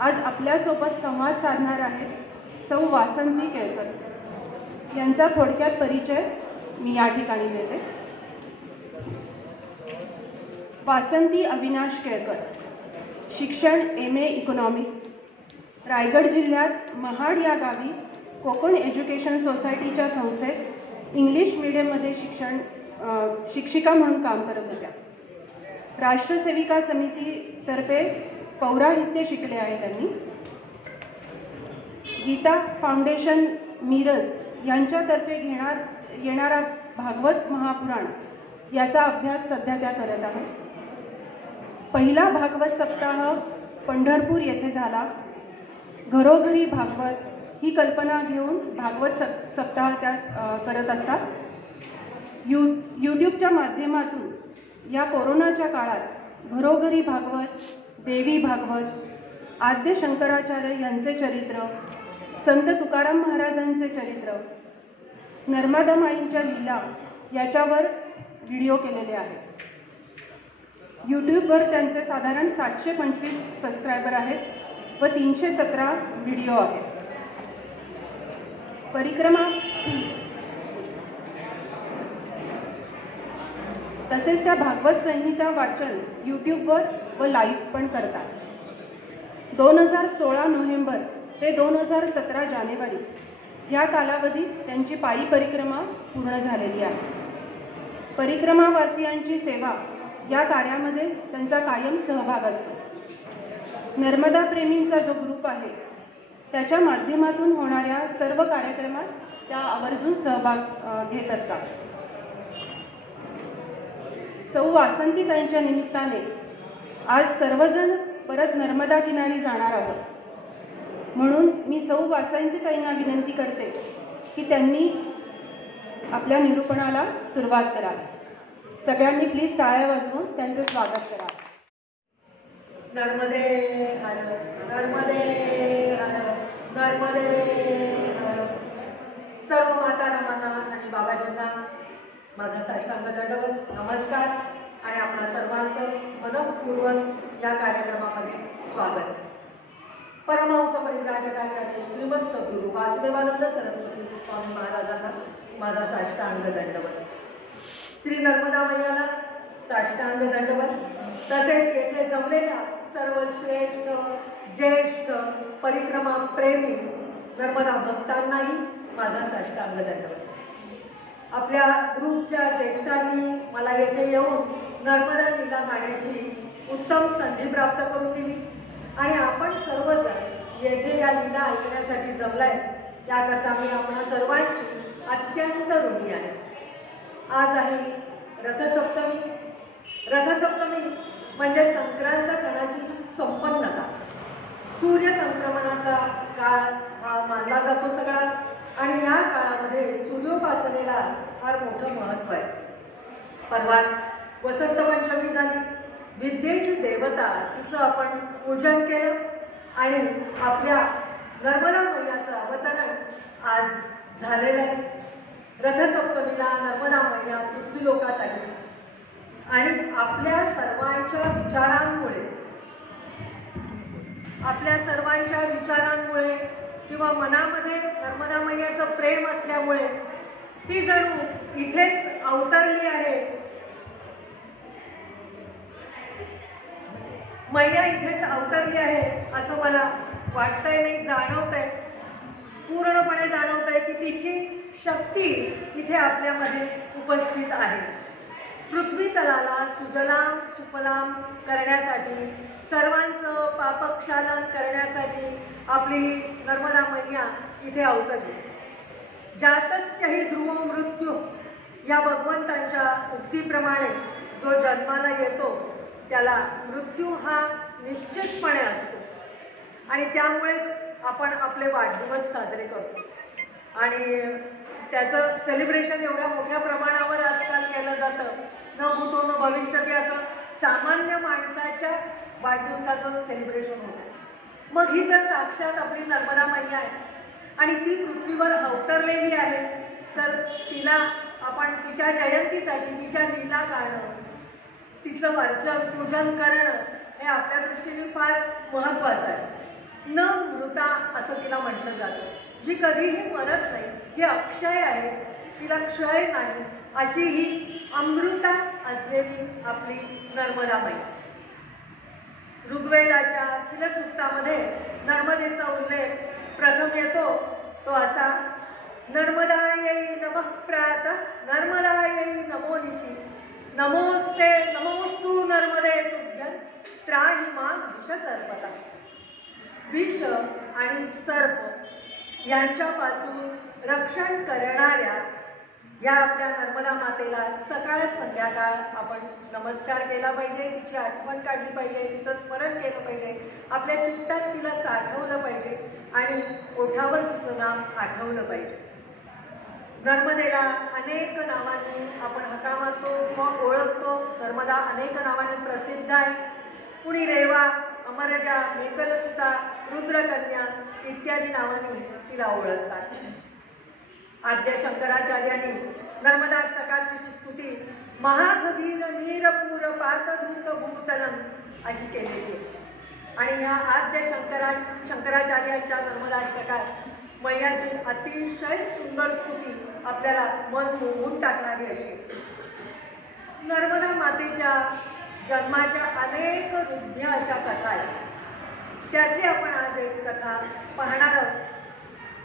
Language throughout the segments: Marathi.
आज आपल्यासोबत संवाद साधणार आहेत सौ वासंती केळकर यांचा थोडक्यात परिचय मी या ठिकाणी देते। वासंती अविनाश केळकर, शिक्षण MA इकॉनॉमिक्स, रायगड जिल्ह्यात महाड या गावी कोकण एज्युकेशन सोसायटीच्या संस्थेत इंग्लिश मीडियममध्ये शिक्षिका म्हणून काम करत होत्या। राष्ट्रसेविका समितीतर्फे पौराहित्य शिकले आहे त्यांनी। गीता फाउंडेशन मिरज यांच्यातर्फे येणारा भागवत महापुराण याचा अभ्यास सध्या त्या करत आहेत। पहिला भागवत सप्ताह पंढरपूर येथे झाला। घरोघरी भागवत ही कल्पना घेऊन भागवत सप्ताह त्या करत असतात। यूट्यूबच्या माध्यमातून या कोरोनाच्या काळात घरोघरी भागवत, देवी भागवत, आद्य शंकराचार्य यांचे चरित्र, संत तुकाराम महाराजांचे चरित्र, नर्मदा माईंच्या लीला याच्यावर व्हिडिओ केलेले आहेत। यूट्यूबवर त्यांचे साधारण 725 सबस्क्रायबर आहेत व 317 व्हिडिओ आहेत। परिक्रमा तसेच त्या भागवत संहिता वाचन यूट्यूबवर व लाईव्ह पण करतात। 2016 नोव्हेंबर ते 2017 जानेवारी या कालावधीत त्यांची पायी परिक्रमा पूर्ण झालेली आहे। परिक्रमावासियांची सेवा या कार्यामध्ये त्यांचा कायम सहभाग असतो। नर्मदा प्रेमींचा जो ग्रुप आहे त्याच्या माध्यमातून होणाऱ्या सर्व कार्यक्रमात त्या आवर्जून सहभाग घेत असतात। सौ वासंतीताईंच्या निमित्ताने आज सर्वजण परत नर्मदा किनारी जाणार आहोत, म्हणून मी सौ वासंतीताईंना विनंती करते की त्यांनी आपल्या निरूपणाला सुरुवात करावी। सगळ्यांनी प्लीज टाळ्या वाजवून त्यांचे स्वागत करा। नर्मदे हर, नर्मदे हर, नर्मदे हर। सर्व माता रमांना आणि बाबाजींना माझा साष्टांग दंडवत नमस्कार आणि आपल्या सर्वांचं मनपूर्वक या कार्यक्रमामध्ये स्वागत। परमहंस परिव्राजकाचार्य श्रीमद सद्गुरू वासुदेवानंद सरस्वती स्वामी महाराजांना माझा साष्टांग दंडवत। श्री नर्मदा मैयाला साष्टांग दंडवत। तसेच येथे जमलेल्या सर्व श्रेष्ठ ज्येष्ठ परिक्रमा प्रेमी नर्मदा भक्तांनाही माझा साष्टांग दंडवत। आपल्या ग्रुपच्या ज्येष्ठांनी मला येथे येऊन नर्मदा लीला गाण्याची उत्तम संधी प्राप्त करून दिली आणि आपण सर्वजण येथे या लीला ऐकण्यासाठी जमलाय याकरता मी आपणा सर्वांची अत्यंत ऋणी आहे। आज आहे रथसप्तमी। रथसप्तमी म्हणजे संक्रांत सणाची संपन्नता। सूर्य संक्रमणाचा काळ हा मानला जातो सगळा आणि या काळामध्ये सूर्योपासनेला फार मोठं महत्त्व आहे। परवाच वसंत पंचमी झाली। विद्येची देवता तिचं आपण पूजन केलं आणि आपल्या नर्मदा मैयाचं अवतरण आज झालेलं आहे। रथसप्तमीला नर्मदा मैया पृथ्वीलोकात आली आणि आपल्या सर्वांच्या विचारांमुळे किंवा मनामध्ये नर्मदा मैयाचं प्रेम असल्यामुळे ती जणू इथेच अवतरली आहे। मैया इथेच अवतरली आहे असं मला वाटतंय, नाही जाणवतंय, पूर्णपणे जाणवतंय की तिची शक्ती इथे आपल्यामध्ये उपस्थित आहे। पृथ्वी तलाला सुजलाम सुफलाम करण्यासाठी, सर्वांचं पापक्षालन करण्यासाठी आपली नर्मदा मैया इथे अवतरली। जातस्य हि ध्रुव मृत्यू या भगवंतांच्या उक्तीप्रमाणे जो जन्माला येतो त्याला मृत्यू हा निश्चितपणे असतो आणि त्यामुळेच आपण आपले वाढदिवस साजरे करतो आणि त्याचं सेलिब्रेशन एवढ्या मोठ्या प्रमाणावर आजकाल केलं जातं। न भूतो न भविष्यती असं सामान्य माणसाच्या वाढदिवसाचं सेलिब्रेशन होतं। मग ही तर साक्षात आपली नर्मदा मैया आहे आणि ती पृथ्वीवर अवतरलेली आहे, तर तिला आपण तिच्या जयंतीसाठी तिच्या लीला गाणं, तिचं अर्चन पूजन करणं हे आपल्या दृष्टीने फार महत्त्वाचं आहे। न मृता असं तिला म्हटलं जातं. जी कधीही मरत नाही, जी अक्षय आहे, तिला क्षय नाही, अशी ही अमृता असलेली आपली नर्मदाबाई. ऋग्वेदाच्या खिलसूक्तामध्ये नर्मदेचा उल्लेख प्रथम येतो तो असा: नर्मदायै नमः प्रातः नर्मदायै नमो निशी नमोस्ते नमोस्तु नर्मदे तुभ्यं त्राहि मां विषसर्पता. विष आणि सर्प यांच्यापासून रक्षण करणाऱ्या या आपल्या नर्मदा मातेला सकाळ संध्याकाळ आपण नमस्कार केला पाहिजे, तिची आठवण काढली पाहिजे, तिचं स्मरण केलं पाहिजे, आपल्या चित्तात तिला साठवलं पाहिजे आणि ओठावर तिचं नाम आठवलं पाहिजे. नर्मदेला अनेक नावांनी आपण हाका मारतो किंवा ओळखतो. नर्मदा अनेक नावांनी प्रसिद्ध आहे. कुणी रेवा, अमरजा, मेकलसुता, रुद्रकन्या इत्यादी नावांनी तिला ओळखतात. आद्य शंकराचार्यांनी नर्मदाष्टकात तिची स्तुती महागभीर नीरपूर पातधूत भूतलम अशी केलेली आहे. आणि या आद्य शंकराचार्यांच्या नर्मदाष्टकात मैयाची अतिशय सुंदर स्तुती आपल्याला मन मोहून टाकणारी अशी. नर्मदा मातेच्या जन्माच्या अनेक रुद्ध अशा कथा आहेत. त्यातली आपण आज एक कथा पाहणार आहोत.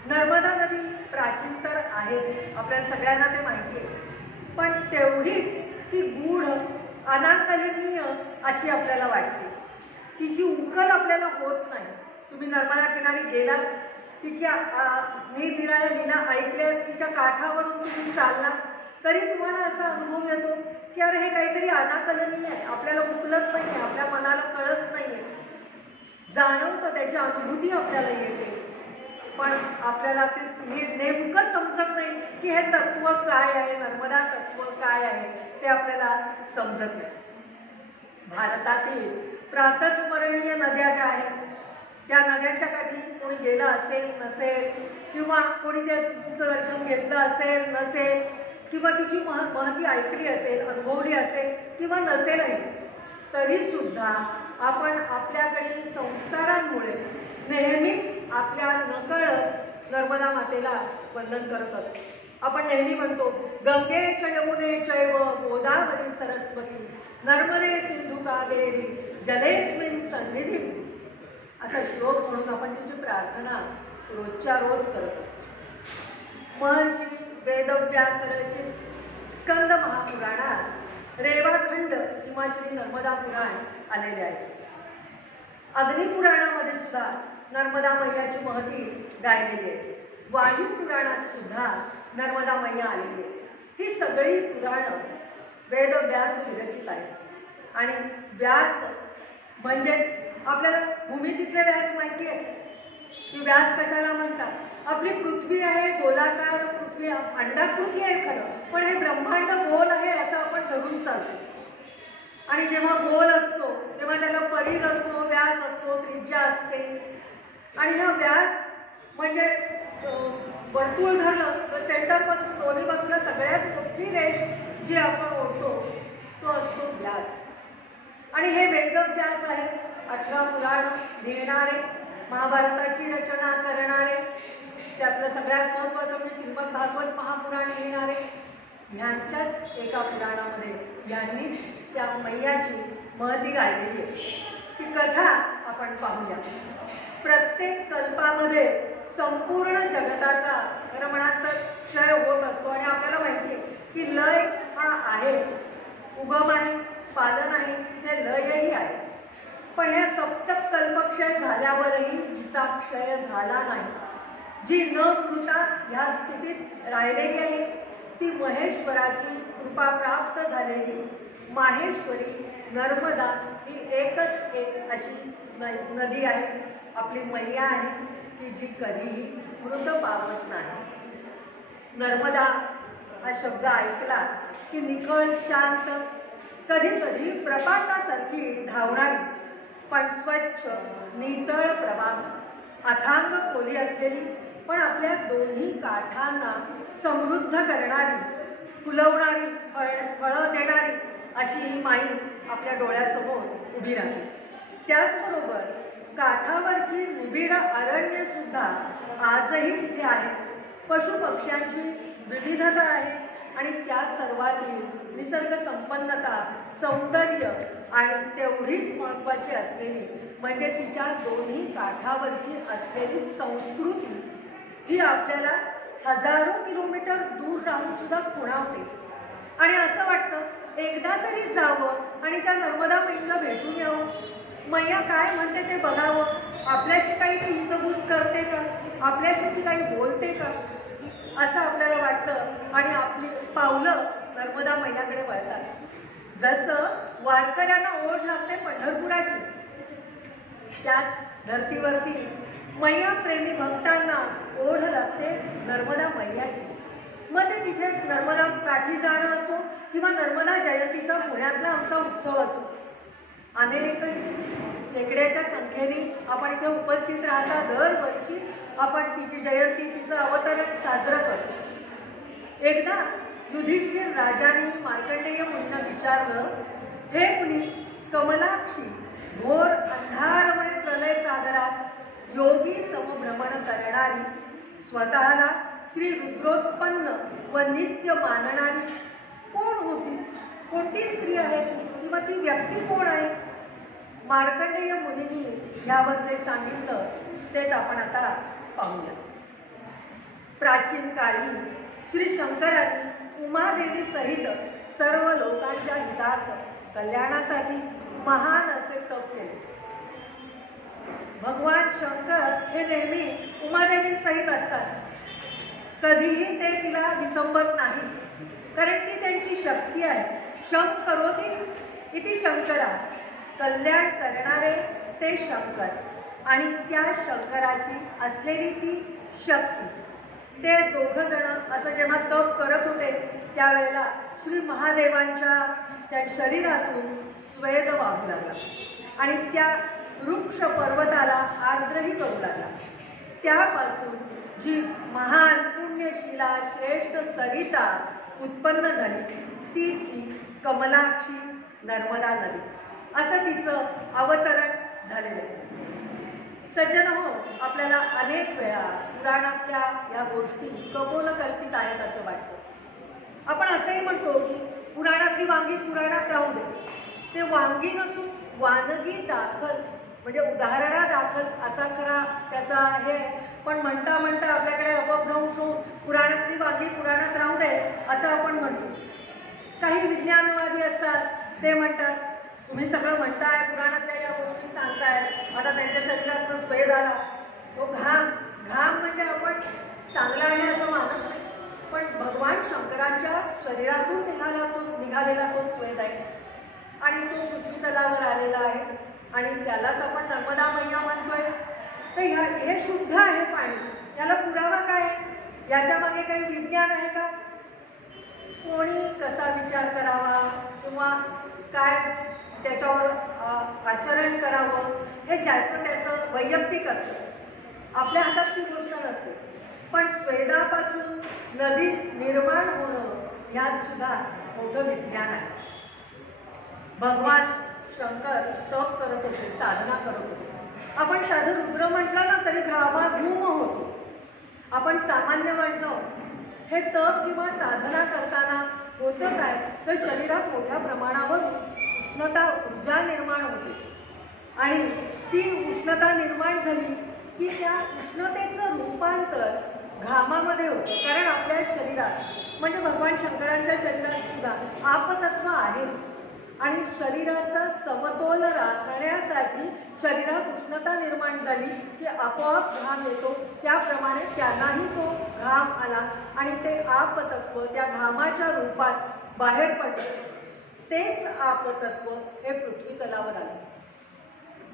नर्मदा नदी प्राचीन तर आहेच, आपल्याला सगळ्यांना ते माहिती आहे, पण तेवढीच ती गूढ अनाकलनीय अशी आपल्याला वाटते. तिची उकल आपल्याला होत नाही. तुम्ही नर्मदा किनारी गेला, तिच्या निरनिराळ्या लीला ऐकल्या, तिच्या काठावरून तुम्ही चालला तरी तुम्हाला असा अनुभव येतो की अरे हे काहीतरी अनाकलनीय आहे, आपल्याला उकलत नाही आहे, आपल्या मनाला कळत नाही आहे. जाणवतं, त्याची अनुभूती आपल्याला येते, पण आपल्याला ते नेमकं समजत नाही की हे तत्व काय आहे, नर्मदा तत्व काय आहे ते आपल्याला समजत नाही. भारतातील प्रातस्मरणीय नद्या ज्या आहेत त्या नद्यांच्या काठी कोणी गेलं असेल नसेल, किंवा कोणी तिचं दर्शन घेतलं असेल नसेल, किंवा तिची महती ऐकली असेल, अनुभवली असेल किंवा नसेलही, तरीसुद्धा आपण आपल्याकडील संस्कारांमुळे नेहमीच आपल्या नकळत नर्मदा मातेला वंदन करत असतो. आपण नेहमी म्हणतो गंगे च यमुने चैव गोदावरी सरस्वती नर्मदे सिंधू कावेरी जलेस्मिन् सन्निधी असा श्लोक म्हणून आपण तिची प्रार्थना रोजच्या रोज करत असतो. महर्षी वेदव्यास रचित स्कंद महापुराणात रेवाखंड किंवा श्री नर्मदा पुराण आलेले आहे. अग्निपुराणामध्ये सुद्धा नर्मदा मैयाची महती गायलेली आहे. वायू पुराणात सुद्धा नर्मदा मैया आलेली आहे. ही सगळी पुराणं वेदव्यास विरचित आहेत. आणि व्यास म्हणजेच आपल्याला भूमितीतले व्यास माहिती आहे की व्यास कशाला म्हणतात. आपली पृथ्वी आहे गोलाकार, पृथ्वी अंडाकृती आहे खरं, पण हे ब्रह्मांड गोल आहे असं आपण धरून चालतो. आणि जेव्हा गोल असतो तेव्हा त्याला परिघ असतो, व्यास असतो, त्रिज्या असते. आणि हा व्यास म्हणजे वर्तुळ धरलं तर सेंटरपासून दोन्ही बाजूला सगळ्यात मोठी रेष जी आपण ओढतो तो असतो व्यास. आणि हे वेदव्यास आहे. 18 पुराण लिहिणारे, महाभारताची रचना करणारे, त्यातलं सगळ्यात महत्त्वाचं म्हणजे श्रीमद भागवत महापुराण लिहिणारे, ह्यांच्याच एका पुराणामध्ये यांनीच त्या मैयाची महती गायलेली आहे. ती कथा आपण पाहूया. प्रत्येक कल्पामध्ये संपूर्ण जगताचा खरं म्हणाल तर क्षय होत असतो. आणि आपल्याला माहिती आहे की लय हा आहेच, उगम आहे, पालन आहे, तिथे लयही आहे. पण ह्या सप्तक कल्पक्षय झाल्यावरही जिचा क्षय झाला नाही, जी न मृता ह्या स्थितीत राहिलेली आहे, ती महेश्वराची कृपा प्राप्त झालेली माहेश्वरी नर्मदा ही एकच एक अशी नदी आहे, आपली मैया आहे की जी कधीही मृत पावत नाही. नर्मदा हा शब्द ऐकला की निखळ शांत, कधी कधी प्रपातासारखी धावणारी पण स्वच्छ नितळ प्रवाह, अथांग खोली असलेली पण आपल्या दोन्ही काठांना समृद्ध करणारी, फुलवणारी, फळं देणारी अशी ही माई आपल्या डोळ्यासमोर उभी राहते. त्याचबरोबर काठावरची निबिड अरण्य सुद्धा आजही तिथे आहेत. पशुपक्ष्यांची विविधता आहे आणि त्या सर्वातील निसर्ग संपन्नता, सौंदर्य आणि तेवढीच महत्त्वाची असलेली म्हणजे तिच्या दोन्ही काठावरची असलेली संस्कृती ही आपल्याला हजारो किलोमीटर दूर राहून सुद्धा खुणावते. आणि असं वाटतं एकदा तरी जावं आणि त्या नर्मदा मैयाला भेटून यावं, मैया काय म्हणते ते बघावं, आपल्याशी काही ती हितगुज करते का, आपल्याशी ती काही बोलते का, असं आपल्याला वाटतं आणि आपली पावलं नर्मदा मैयाकडे वळतात. जसं वारकऱ्यांना ओढ लागते पंढरपुराची, त्याच धर्तीवरती मैया प्रेमी भक्तांना ओढ लागते नर्मदा मैयाची. मग ते तिथे नर्मदा काठी जाणं असो किंवा नर्मदा जयंतीचा पुण्यातला आमचा उत्सव असो, अनेक शेकड्याच्या संख्येने आपण इथे उपस्थित राहता. दरवर्षी आपण तिची जयंती, तिचं अवतरण साजरं करतो. एकदा युधिष्ठिर राजांनी मार्कंडेय मुनींना विचारलं, हे मुनी, कमलाक्षी घोर अंधारमय प्रलय सागरात योगी समभ्रमण करणारी, स्वतःला श्री रुद्रोत्पन्न व नित्य मानणारी कोण होतीस? कोणती स्त्री आहे किंवा ती व्यक्ती कोण आहे? मार्कंडेय मुनींनी यावर जे सांगितलं तेच आपण आता पाहूया. प्राचीन काळी श्री शंकरांनी उमादेवी सहित सर्व लोकांच्या हितार्थ कल्याणासाठी महान असे तप केले. भगवान शंकर हे नेहमी उमादेवींसहित असतात. कधीही ते तिला विसंबत नाही, कारण ती त्यांची शक्ती आहे. शं करोती इति शंकरा, कल्याण करणारे ते शंकर आणि त्या शंकराची असलेली ती शक्ती. ते दोघं जण असं जेव्हा तप करत होते त्यावेळेला श्री महादेवांच्या त्या शरीरातून स्वेद वाहू लागला आणि त्या वृक्ष पर्वताला आर्द्रही करू लागला. त्यापासून जी महान पुण्यशीला श्रेष्ठ सरिता उत्पन्न झाली तीच ही कमलाक्षी नर्मदा नदी, असं तिचं अवतरण झालेलं आहे. सज्जन हो, आपल्याला अनेक वेळा पुराणातल्या या गोष्टी कपोलकल्पित आहेत असं वाटतं. आपण असंही म्हणतो की पुराणातली वांगी पुराणात राहू दे, ते वांगी नसून वानगी दाखल, म्हणजे उदाहरणादाखल असा खरा त्याचा हे. पण म्हणता म्हणता आपल्याकडे अपभ्रंश होऊन पुराणातली वांगी पुराणात राहू दे असं आपण म्हणतो. काही विज्ञानवादी असतात, ते म्हणतात तुम्ही सगळं म्हणताय, पुराणातल्या या गोष्टी सांगताय, आता त्यांच्या शरीरातनं स्वेद आला, तो घाम. घाम म्हणजे आपण चांगला आहे असं मानत नाही, पण भगवान शंकरांच्या शरीरातून निघालेला तो स्वेद आहे आणि तो पृथ्वी तलावर आलेला आहे आणि त्यालाच आपण नर्मदा मैया म्हणतोय. तर हे शुद्ध आहे पाणी, याला पुरावा काय? याच्या मागे काही विज्ञान आहे का? कोणी कसा विचार करावा किंवा काय त्याच्यावर आचरण करावं हे ज्याचं त्याचं वैयक्तिक असतं, आपल्या हातात ती गोष्ट नसते. पण स्वेदापासून नदी निर्माण होणं यात सुद्धा मोठं विज्ञान आहे. भगवान शंकर तप करत होते, साधना करत होते. आपण साधं रुद्र म्हटलं ना तरी घामाघूम होतो. आपण सामान्य माणसं हे तप किंवा साधना करताना होतं काय तर शरीरात मोठ्या प्रमाणावर उष्णता, ऊर्जा निर्माण होते आणि ती उष्णता निर्माण झाली की त्या उष्णतेचं रूपांतर घामामध्ये होतं. कारण आपल्या शरीरात म्हणजे भगवान शंकरांच्या शरीरात सुद्धा आपतत्व आहेच आणि शरीराचा समतोल राखण्यासाठी शरीरात उष्णता निर्माण झाली की आपोआप घाम येतो. त्याप्रमाणे त्यांनाही तो घाम आला आणि ते आपतत्व त्या घामाच्या रूपात बाहेर पडले. तेच आपतत्व हे पृथ्वी तलावर आले.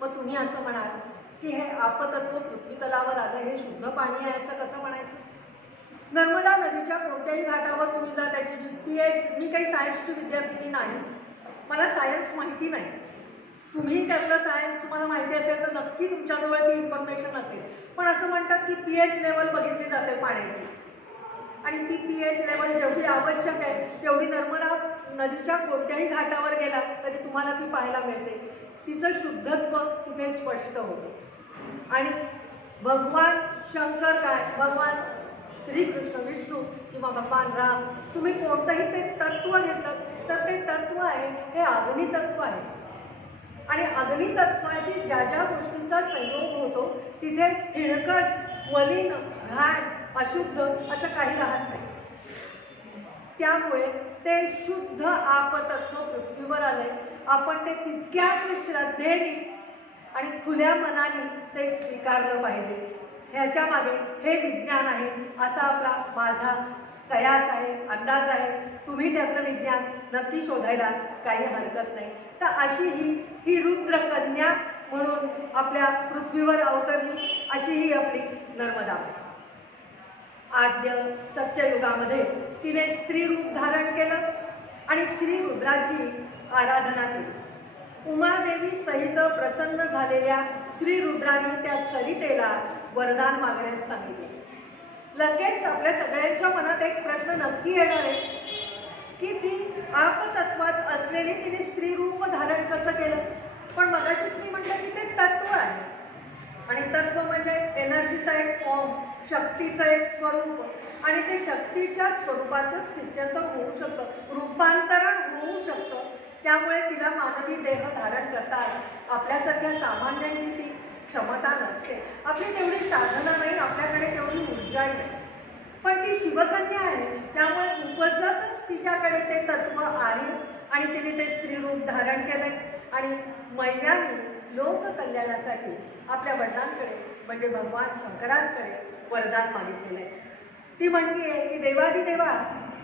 मग तुम्ही असं म्हणाल की हे आपतत्व पृथ्वी तलावर आलं, हे शुद्ध पाणी आहे असं कसं म्हणायचं? नर्मदा नदीच्या कोणत्याही घाटावर तुम्ही जा, त्याची जी pH, मी काही सायन्सची विद्यार्थिनी नाही, मला सायन्स माहिती नाही, तुम्ही त्यातलं सायन्स तुम्हाला माहिती असेल तर नक्की तुमच्याजवळ ती इन्फॉर्मेशन असेल. पण असं म्हणतात की pH लेवल बघितली जाते पाण्याची आणि ती pH लेवल जेवढी आवश्यक आहे तेवढी नर्मदा नदीच्या कोणत्याही घाटावर गेला तरी तुम्हाला ती पाहायला मिळते. तिचं शुद्धत्व तिथे स्पष्ट होतं. आणि भगवान शंकर काय, भगवान श्रीकृष्ण विष्णू किंवा भगवान राम, तुम्ही कोणतंही ते तत्व घेतलं तर ते तत्व आहे हे अग्नितत्व आहे. आणि अग्नितत्वाशी ज्या ज्या गोष्टींचा संयोग होतो तिथे हिणकस, मलिन, घाण, अशुद्ध असं काही राहत नाही. त्यामुळे ते शुद्ध आपतत्व पृथ्वीवर आले. आपण ते तितक्याच श्रद्धेने आणि खुल्या मनाने ते स्वीकारलं पाहिजे. ह्याच्या मागे हे विज्ञान आहे असा आपला माझा कयास आहे, अंदाज आहे. तुम्ही त्यातलं विज्ञान नक्की शोधायला काही हरकत नाही. तर अशी ही रुद्रकन्या म्हणून आपल्या पृथ्वीवर अवतरली, अशी ही आपली नर्मदा. आद्य सत्ययुगामध्ये तिने स्त्री रूप धारण केलं आणि श्री रुद्राची आराधना केली. उमादेवी सहित प्रसन्न झालेल्या श्री रुद्राने त्या सरितेला वरदान मागण्यास सांगितले. लगेच आपल्या सगळ्यांच्या मनात एक प्रश्न नक्की येणार आहे की ती आपतत्वात असलेली तिने स्त्री रूप धारण कसं केलं. पण मगाशीच मी म्हटलं की ते तत्व आहे आणि तत्व म्हणजे एनर्जीचा एक फॉर्म, शक्तीचं एक स्वरूप आणि ते शक्तीच्या स्वरूपाचं स्थित्यंतर होऊ शकतं, रूपांतरण होऊ शकतं. त्यामुळे तिला मानवी देह धारण करतात. आपल्यासारख्या सामान्यांची ती क्षमता नसते. आपली तेवढी साधना नाही, आपल्याकडे तेवढी ऊर्जाही नाही. पण ती शिवकन्या आहे त्यामुळे उपजतच तिच्याकडे ते तत्व आहे आणि तिने ते स्त्री रूप धारण केलंय आणि मैयाने लोककल्याणासाठी आपल्या वडिलांकडे म्हणजे भगवान शंकरांकडे वरदान मागितलेलं आहे. ती म्हणतीये की देवादिदेवा,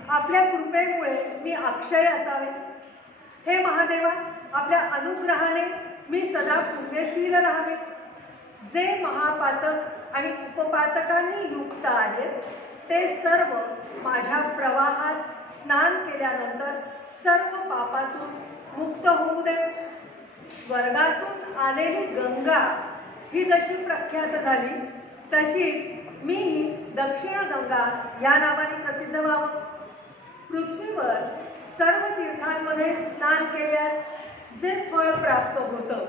आपल्या कृपेमुळे मी अक्षय असावे. हे महादेवा, आपल्या अनुग्रहाने मी सदा पुण्यशील राहावे. जे महापातक आणि उपपातकांनी युक्त आहेत ते सर्व माझ्या प्रवाहात स्नान केल्यानंतर सर्व पापातून मुक्त होऊ दे. स्वर्गातून आलेली गंगा ही जशी प्रख्यात झाली तशीच मीही दक्षिण गंगा या नावाने प्रसिद्ध व्हावं. पृथ्वीवर सर्व तीर्थांमध्ये स्नान केल्यास जे फळ प्राप्त होतं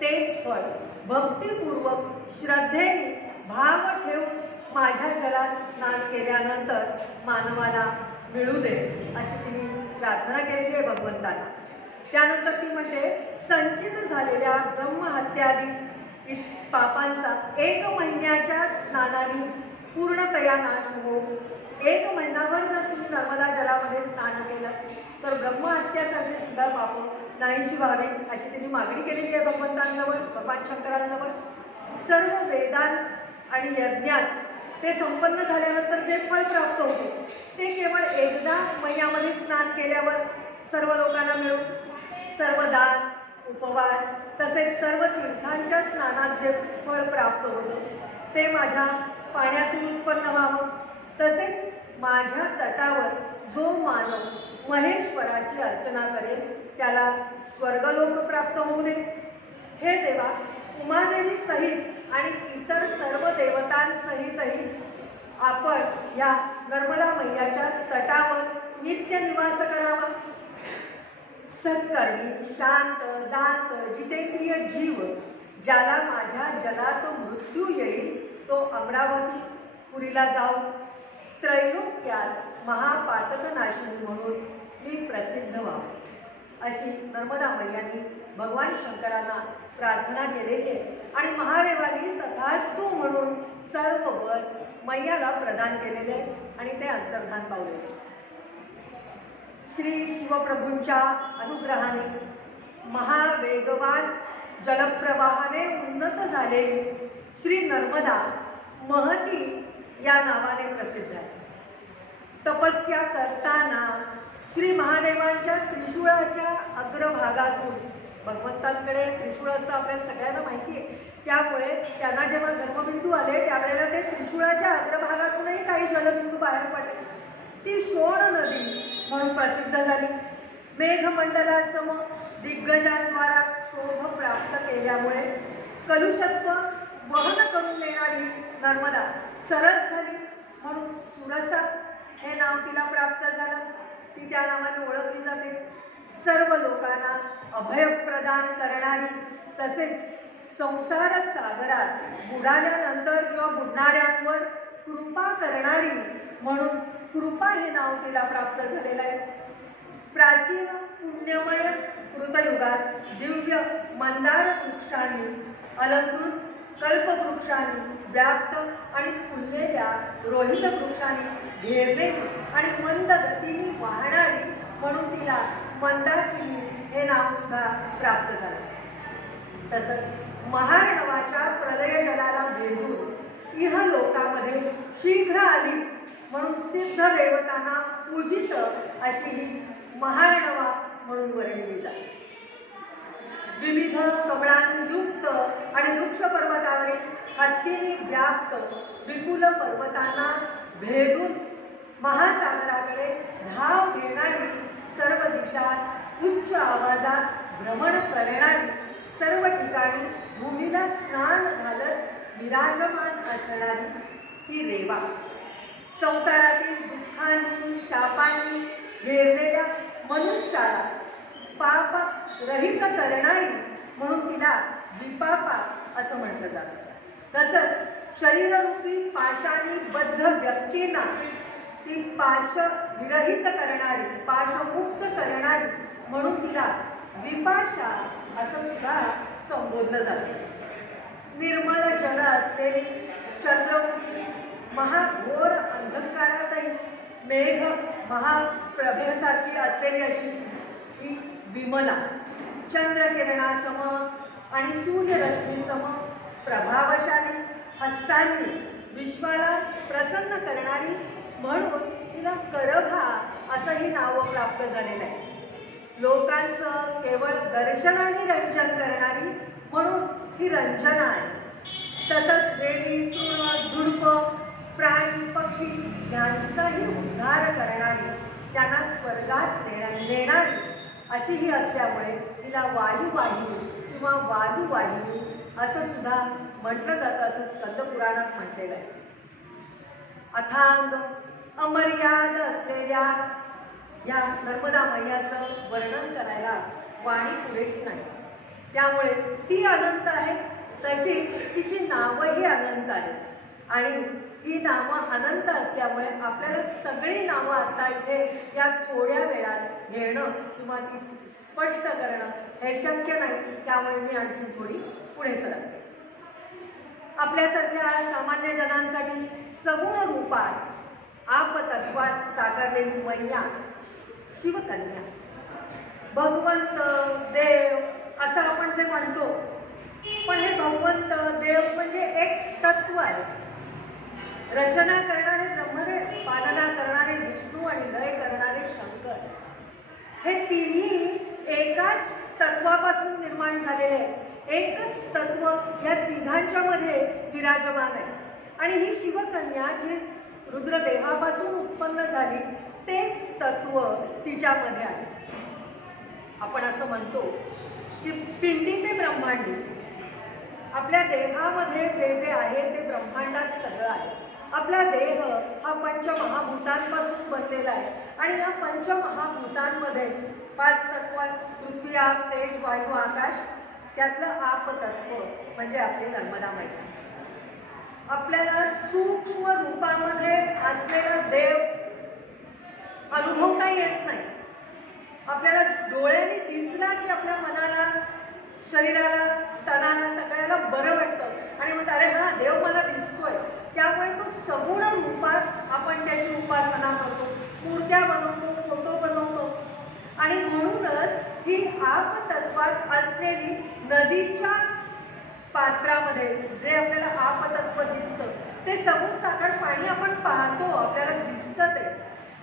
तेच फळ भक्तिपूर्वक श्रद्धेने भाव ठेवून माझ्या जलात स्नान केल्यानंतर मानवाला मिळू दे, अशी तिने प्रार्थना केलेली आहे भगवंताला. त्यानंतर ती म्हणते संचित झालेल्या ब्रह्महत्यादी पापांचा 1 महिन्याच्या स्नानाने पूर्णतया नाश हो. 1 महिनाभर जर तुम्ही नर्मदा जलामध्ये स्नान केलं तर ब्रह्महत्यासारखे सुद्धा पाप नाहीशी व्हावी, अशी तिने मागणी केलेली आहे भगवंतांजवळ, भगवान शंकरांजवळ. सर्व वेदांत आणि यज्ञात ते संपन्न झाल्यानंतर जे फळ प्राप्त होते ते केवळ एकदा महिन्यामध्ये स्नान केल्यावर सर्व लोकांना मिळून सर्व दान, उपवास तसेच सर्व तीर्थांच्या स्नानात जे फळ प्राप्त होतं ते माझ्या पाण्यातून उत्पन्न व्हावं. तसेच माझ्या तटावर जो मानव महेश्वराची अर्चना करेल त्याला स्वर्गलोक प्राप्त होऊ दे. हे देवा, उमादेवी सहित आणि इतर सर्व देवतांसहितही आपण या नर्मदा मैयाच्या तटावर नित्य निवास करावा. सत्कर्मी, शांत, दांत, जितेंद्रिय जीव ज्याला माझ्या जलात मृत्यू येईल तो अमरावती पुरीला जाऊ त्रैलोक्यात महापातकनाशिनी म्हणून मी प्रसिद्ध व्हावे, अशी नर्मदा मैयानी भगवान शंकरांना प्रार्थना केलेली आहे. आणि महादेवानी तथास्तु म्हणून सर्व वर मैयाला प्रदान केलेले आहे आणि ते अंतर्धान पावलेले. श्री शिवप्रभूंच्या अनुग्रहाने महावेगवान जलप्रवाहाने उन्नत झालेली श्री नर्मदा महती या नावाने प्रसिद्ध आहे. तपस्या करताना श्री महादेवांच्या त्रिशूळाच्या अग्रभागातून, भगवंतांकडे त्रिशूळ असं आपल्याला सगळ्यांना माहिती आहे, त्यामुळे त्यांना जेव्हा धर्मबिंदू आले त्यावेळेला ते त्रिशूळाच्या अग्रभागातूनही काही जलबिंदू बाहेर पडले. ती शोण नदी म्हणून प्रसिद्ध झाली. मेघमंडलासम दिग्गजांद्वारा शोभ प्राप्त केल्यामुळे कलुषत्व वहन करून नेणारी नर्मदा सरस झाली म्हणून सुरसा हे नाव तिला प्राप्त झालं. ती त्या नावाने ओळखली जाते. सर्व लोकांना अभय प्रदान करणारी तसेच संसार सागरात बुडाल्यानंतर किंवा बुडणाऱ्यांवर कृपा करणारी म्हणून कृपा हे नाव तिला प्राप्त झालेलं आहे. प्राचीन पुण्यमय कृतयुगात दिव्य मंदार वृक्षांनी अलंकृत, कल्पवृक्षांनी व्याप्त आणि फुललेल्या रोहित वृक्षांनी घेरलेली आणि मंद गतीने वाहणारी म्हणून तिला मंदाकिनी हे नाव सुद्धा प्राप्त झाले. तसंच महार्णवाच्या प्रलय जलाला भेदून इह लोकामध्ये शीघ्र आली म्हणून सिद्ध देवतांना पूजित अशी ही महार्णवा म्हणून वर्णिली जाते. विविध कमळांनी युक्त आणि वृक्ष पर्वतावरील हत्तीने व्याप्त विपुल पर्वतांना भेदून महासागराकडे धाव घेणारी, सर्व दिशात उच्च आवाजात भ्रमण करणारी, सर्व ठिकाणी भूमीला स्नान घालत विराजमान असणारी ही रेवा, संसारातील दुःखांनी शापांनी घेरलेल्या मनुष्याला पाप रहित करणारी म्हणून तिला विपापा असं म्हटलं जातं. तसंच शरीररूपी पाशाने बद्ध व्यक्तींना ती पाश विरहित करणारी, पाशमुक्त करणारी म्हणून तिला विपाशा असं सुद्धा संबोधलं जातं. निर्मल जल असलेली चंद्रमुखी महाघोर अंधकारातही मेघ महाप्रभेसारखी असलेली अशी ही विमला, चंद्रकिरणासम आणि सूर्यरश्मीसम प्रभावशाली हस्तांनी विश्वाला प्रसन्न करणारी म्हणून तिला करभा असंही नाव प्राप्त झालेलं आहे. लोकांचं केवळ दर्शनाने रंजन करणारी म्हणून ही रंजना आहे. तसंच वेली, तृण, झुडप, प्राणी, पक्षी यांचाही उद्धार करणारी, त्यांना स्वर्गात नेणारी अशी ही असल्यामुळे तिला वायुवाहिनी किंवा वायुवाहिनी असं सुद्धा म्हटलं जातं, असं स्कंद पुराणात म्हटलेलं आहे. अथांग अमर्याद असलेल्या या नर्मदा मैयाचं वर्णन करायला वाणी पुरेशी नाही. त्यामुळे ती अनंत आहे, तशीच तिची नावंही अनंत आहेत आणि ही नावं अनंत असल्यामुळे आपल्याला सगळी नावं आता इथे या थोड्या वेळात घेणं किंवा ती स्पष्ट करणं हे शक्य नाही. त्यामुळे मी आणखी थोडी पुढे सरकते. आपल्यासारख्या सामान्य जनांसाठी सगुण रूपात आपतत्वात साकारलेली मैया शिवकन्या, भगवंत, देव असं आपण जे म्हणतो, पण हे भगवंत देव म्हणजे एक तत्व आहे. रचना करणारे ब्रह्मदेव, पालना करणारे विष्णू आणि लय करणारे शंकर, हे तिन्ही एकाच तत्वापासून निर्माण झालेले आहे. एकच तत्व या तिघांच्या मध्ये विराजमान आहे. आणि ही शिवकन्या जी रुद्रदेवापासून उत्पन्न झाली तेच तत्व तिच्यामध्ये आहे. आपण असं म्हणतो की पिंडी ते ब्रह्मांडी, आपल्या देहामध्ये जे जे आहे ते ब्रह्मांडात सगळं आहे. आपला देह हा पंचमहाभूतांपासून बनलेला आहे आणि या पंचमहाभूतांमध्ये 5 तत्वात पृथ्वी, आग, तेज, वायू, आकाश, त्यातलं आपतत्व म्हणजे आपली नर्मदा मैया. आपल्याला सूक्ष्म रूपामध्ये असलेला देव अनुभवता येत नाही. आपल्याला डोळ्यांनी दिसला की आपल्या मनाला, शरीराला, स्तनाला, सगळ्याला बरं वाटतं आणि म्हणतात अरे हा देव मला दिसतोय. त्यामुळे तो सगुण रूपात आपण त्याची उपासना करतो, मूर्त्या बनवतो, फोटो बनवतो. आणि म्हणूनच ही आपतत्वात असलेली नदीच्या पात्रामध्ये जे आपल्याला आपतत्व दिसतं ते सगुण साखर पाणी आपण पाहतो, आपल्याला दिसतं. ते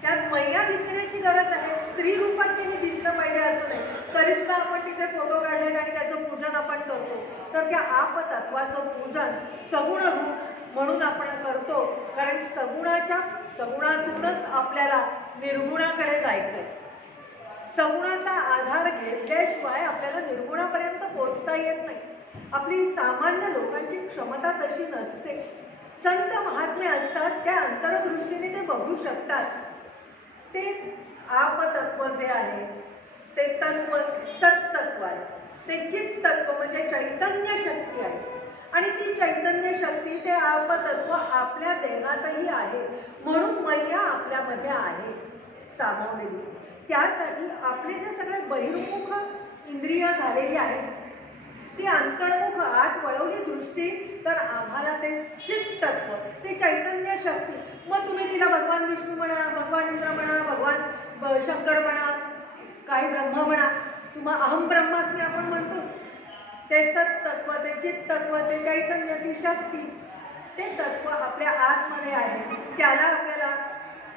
त्यात मैया दिसण्याची गरज आहे. स्त्री रूपात तिने दिसलं पाहिजे असं नाही. तरी सुद्धा आपण तिचे फोटो काढले आणि त्याचं पूजन आपण करतो. तर त्या आपतत्वाचं पूजन सगुण रूप म्हणून आपण करतो, कारण सगुणातूनच आपल्याला निर्गुणाकडे जायचंय. सगुणाचा आधार घेतल्याशिवाय आपल्याला निर्गुणापर्यंत पोहोचता येत नाही. आपली सामान्य लोकांची क्षमता तशी नसते. संत महात्मे असतात, त्या अंतरदृष्टीने ते बघू शकतात. ते आपतत्व जे आहे ते तत्व सत्तत्व आहे. ते चित तत्व म्हणजे चैतन्य शक्ती आहे. आणि ती चैतन्य शक्ती ते आपतत्व आपल्या देहातही आहे, म्हणून मैया आपल्यामध्ये आहे सामावलेली. त्यासाठी आपले जे सगळे बहिर्मुख इंद्रिय झालेली आहेत ती अंतर्मुख आत वळवली दृष्टी, तर आम्हाला ते चित तत्व, ते चैतन्य शक्ती, मग तुम्ही तिला भगवान विष्णू म्हणा, भगवान इंद्र म्हणा, भगवान शंकर म्हणा, काही ब्रह्म म्हणा, तुम्हाला अहम ब्रह्मास्मी आपण म्हणतोच. ते सत्तत्व, ते चित तत्व, ते चैतन्य, ती शक्ती, ते तत्व आपल्या आतमध्ये आहे. त्याला आपल्याला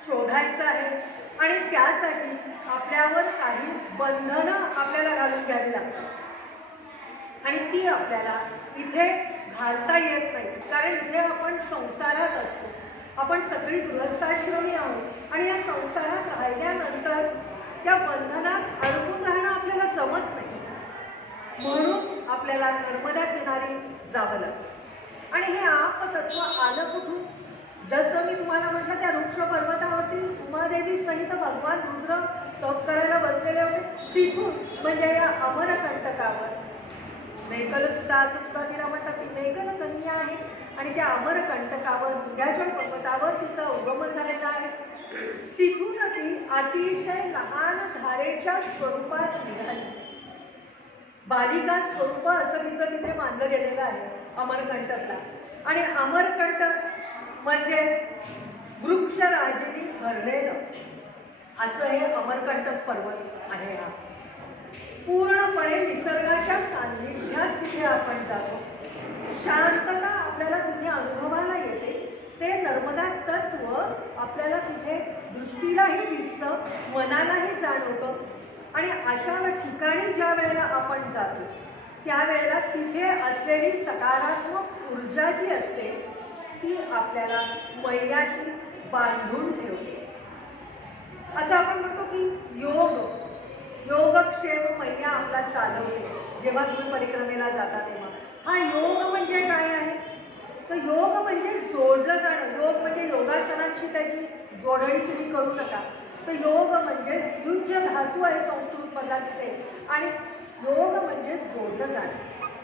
शोधायचं आहे आणि त्यासाठी आपल्यावर काही बंधनं आपल्याला घालून घ्यावी लागतात आणि ती आपल्याला इथे घालता येत नाही. कारण इथे आपण संसारात असतो, आपण सगळी गृहस्थाश्रमी आहोत आणि या संसारात राहिल्यानंतर त्या बंधनात अडकून राहणं आपल्याला जमत नाही. म्हणून आपल्याला नर्मदा किनारी जावं लागतं. आणि हे आपतत्व आलं कुठून? जसं मी तुम्हाला म्हटलं, त्या वृक्ष पर्वतावरती उमादेवी सहित भगवान रुद्र तप करायला बसलेले होते, तिथून म्हणजे या अमरकंटकावर. मेघल सुद्धा असं सुद्धा तिला म्हणतात, ती मेघल कन्या आहे आणि त्या अमरकंटकावर विंध्याचल पर्वतावर तिचा उगम झालेला आहे. तिथून ती अतिशय लहान धारेच्या स्वरूपात निघाली. बालिका स्वरूप असं तिचं तिथे मानलं गेलेलं आहे अमरकंटकला. आणि अमरकंटक म्हणजे वृक्षराजीने भरलेलं असं हे अमरकंटक पर्वत आहे. हा पूर्णपणे निसर्गाच्या सान्निध्यात तिथे आपण जातो. शांतता आपल्याला तिथे अनुभवायला येते. ते नर्मदा तत्व आपल्याला तिथे दृष्टीलाही दिसतं, मनालाही जाणवतं. आणि अशा ठिकाणी ज्या वेळेला आपण जातो त्यावेळेला तिथे असलेली सकारात्मक ऊर्जा जी असते ती आपल्याला मैयाशी बांधून ठेवते. असं आपण म्हणतो की योगक्षेम मैया आपला चालवते. जेव्हा तुम्ही परिक्रमेला जाता तेव्हा हा योग म्हणजे काय आहे? तर योग म्हणजे जोडलं जाणं. योग म्हणजे योगासनांची त्याची जोडणी तुम्ही करू नका. तर योग म्हणजे युज्य धातू आहे संस्कृत पदार्थ आणि योग म्हणजे जोडलं जाणं.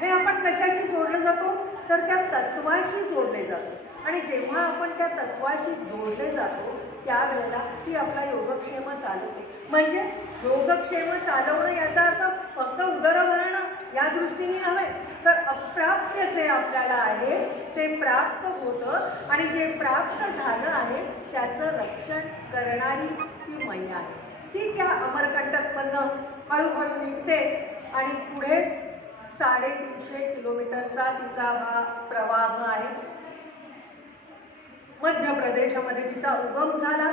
हे आपण कशाशी जोडलं जातो? तर त्या तत्वाशी जोडले जातो. आणि जेव्हा आपण त्या तत्वाशी जोडले जातो त्यावेळेला ती आपला योगक्षेम चालवते. म्हणजे योगक्षेम चालवणं याचा अर्थ फक्त उदरभरणं या दृष्टीने नव्हे, तर अप्राप्य जे आपल्याला आहे ते प्राप्त होतं आणि जे प्राप्त झालं आहे त्याचं रक्षण करणारी ती मैया आहे. ती त्या अमरकंटकमधनं हळूहळू निघते आणि पुढे 350 किलोमीटरचा तिचा हा प्रवाह आहे. मध्य प्रदेशामध्ये तिचा उगम झाला.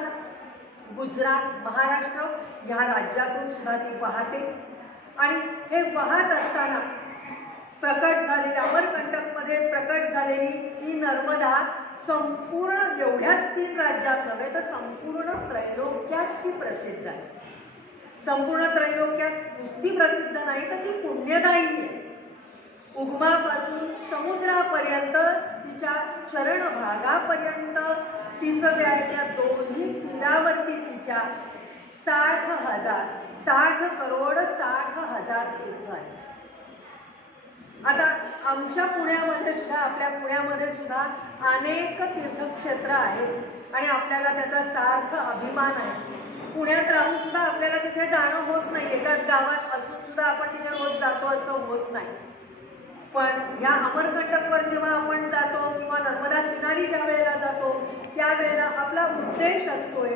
गुजरात, महाराष्ट्र ह्या राज्यातून सुद्धा ती वाहते आणि हे वाहत असताना प्रकट झालेली अमरकंटकमध्ये प्रकट झालेली ही नर्मदा संपूर्ण एवढ्याच 3 राज्यात नव्हे तर संपूर्ण त्रैलोक्यात ती प्रसिद्ध आहे. संपूर्ण त्रैलोक्यात नुसती प्रसिद्ध नाही तर ती पुण्यदायी आहे. उगमापासून समुद्रापर्यंत तिच्या चरणभागापर्यंत तिचं जे आहे त्या दोन्ही तीरावरती तिच्या 60 करोड 60,000 तीर्थ आहेत. आता आमच्या पुण्यामध्ये सुद्धा, आपल्या पुण्यामध्ये सुद्धा अनेक तीर्थक्षेत्र आहेत आणि आपल्याला त्याचा सार्थ अभिमान आहे. पुण्यात राहून सुद्धा आपल्याला तिथे जाणं होत नाही. एकाच गावात असून सुद्धा आपण तिथे रोज जातो असं होत नाही. पण ह्या अमरकंटकवर जेव्हा आपण जातो किंवा नर्मदा किनारी ज्या वेळेला जातो त्यावेळेला आपला उद्देश असतोय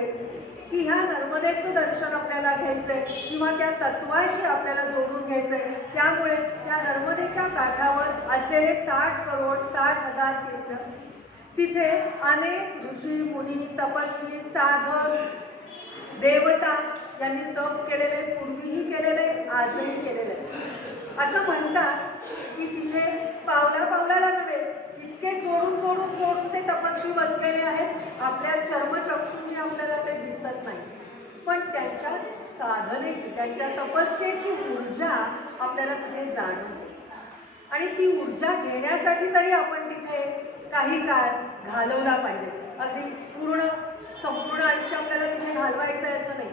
की ह्या नर्मदेचं दर्शन आपल्याला घ्यायचंय किंवा त्या तत्वाशी आपल्याला जोडून घ्यायचंय. त्यामुळे त्या नर्मदेच्या काठावर असलेले 60 करोड 60,000 तीर्थ, तिथे अनेक ऋषी मुनी तपस्वी साधक देवता यांनी तप केलेले, पूर्वीही केलेले, आजही केलेले. असं म्हणतात की तिथे पावला पावलाला नव्हे इतके जोडून ते तपस्वी बसलेले आहेत. आपल्या चर्मचक्षुनी आपल्याला ते दिसत नाही, पण त्यांच्या साधनेची, त्यांच्या तपस्येची ऊर्जा आपल्याला तिथे जाणवते. आणि ती ऊर्जा घेण्यासाठी तरी आपण तिथे काही काळ घालवला पाहिजे. अगदी संपूर्ण आयुष्य आपल्याला तिथे घालवायचं आहे असं नाही,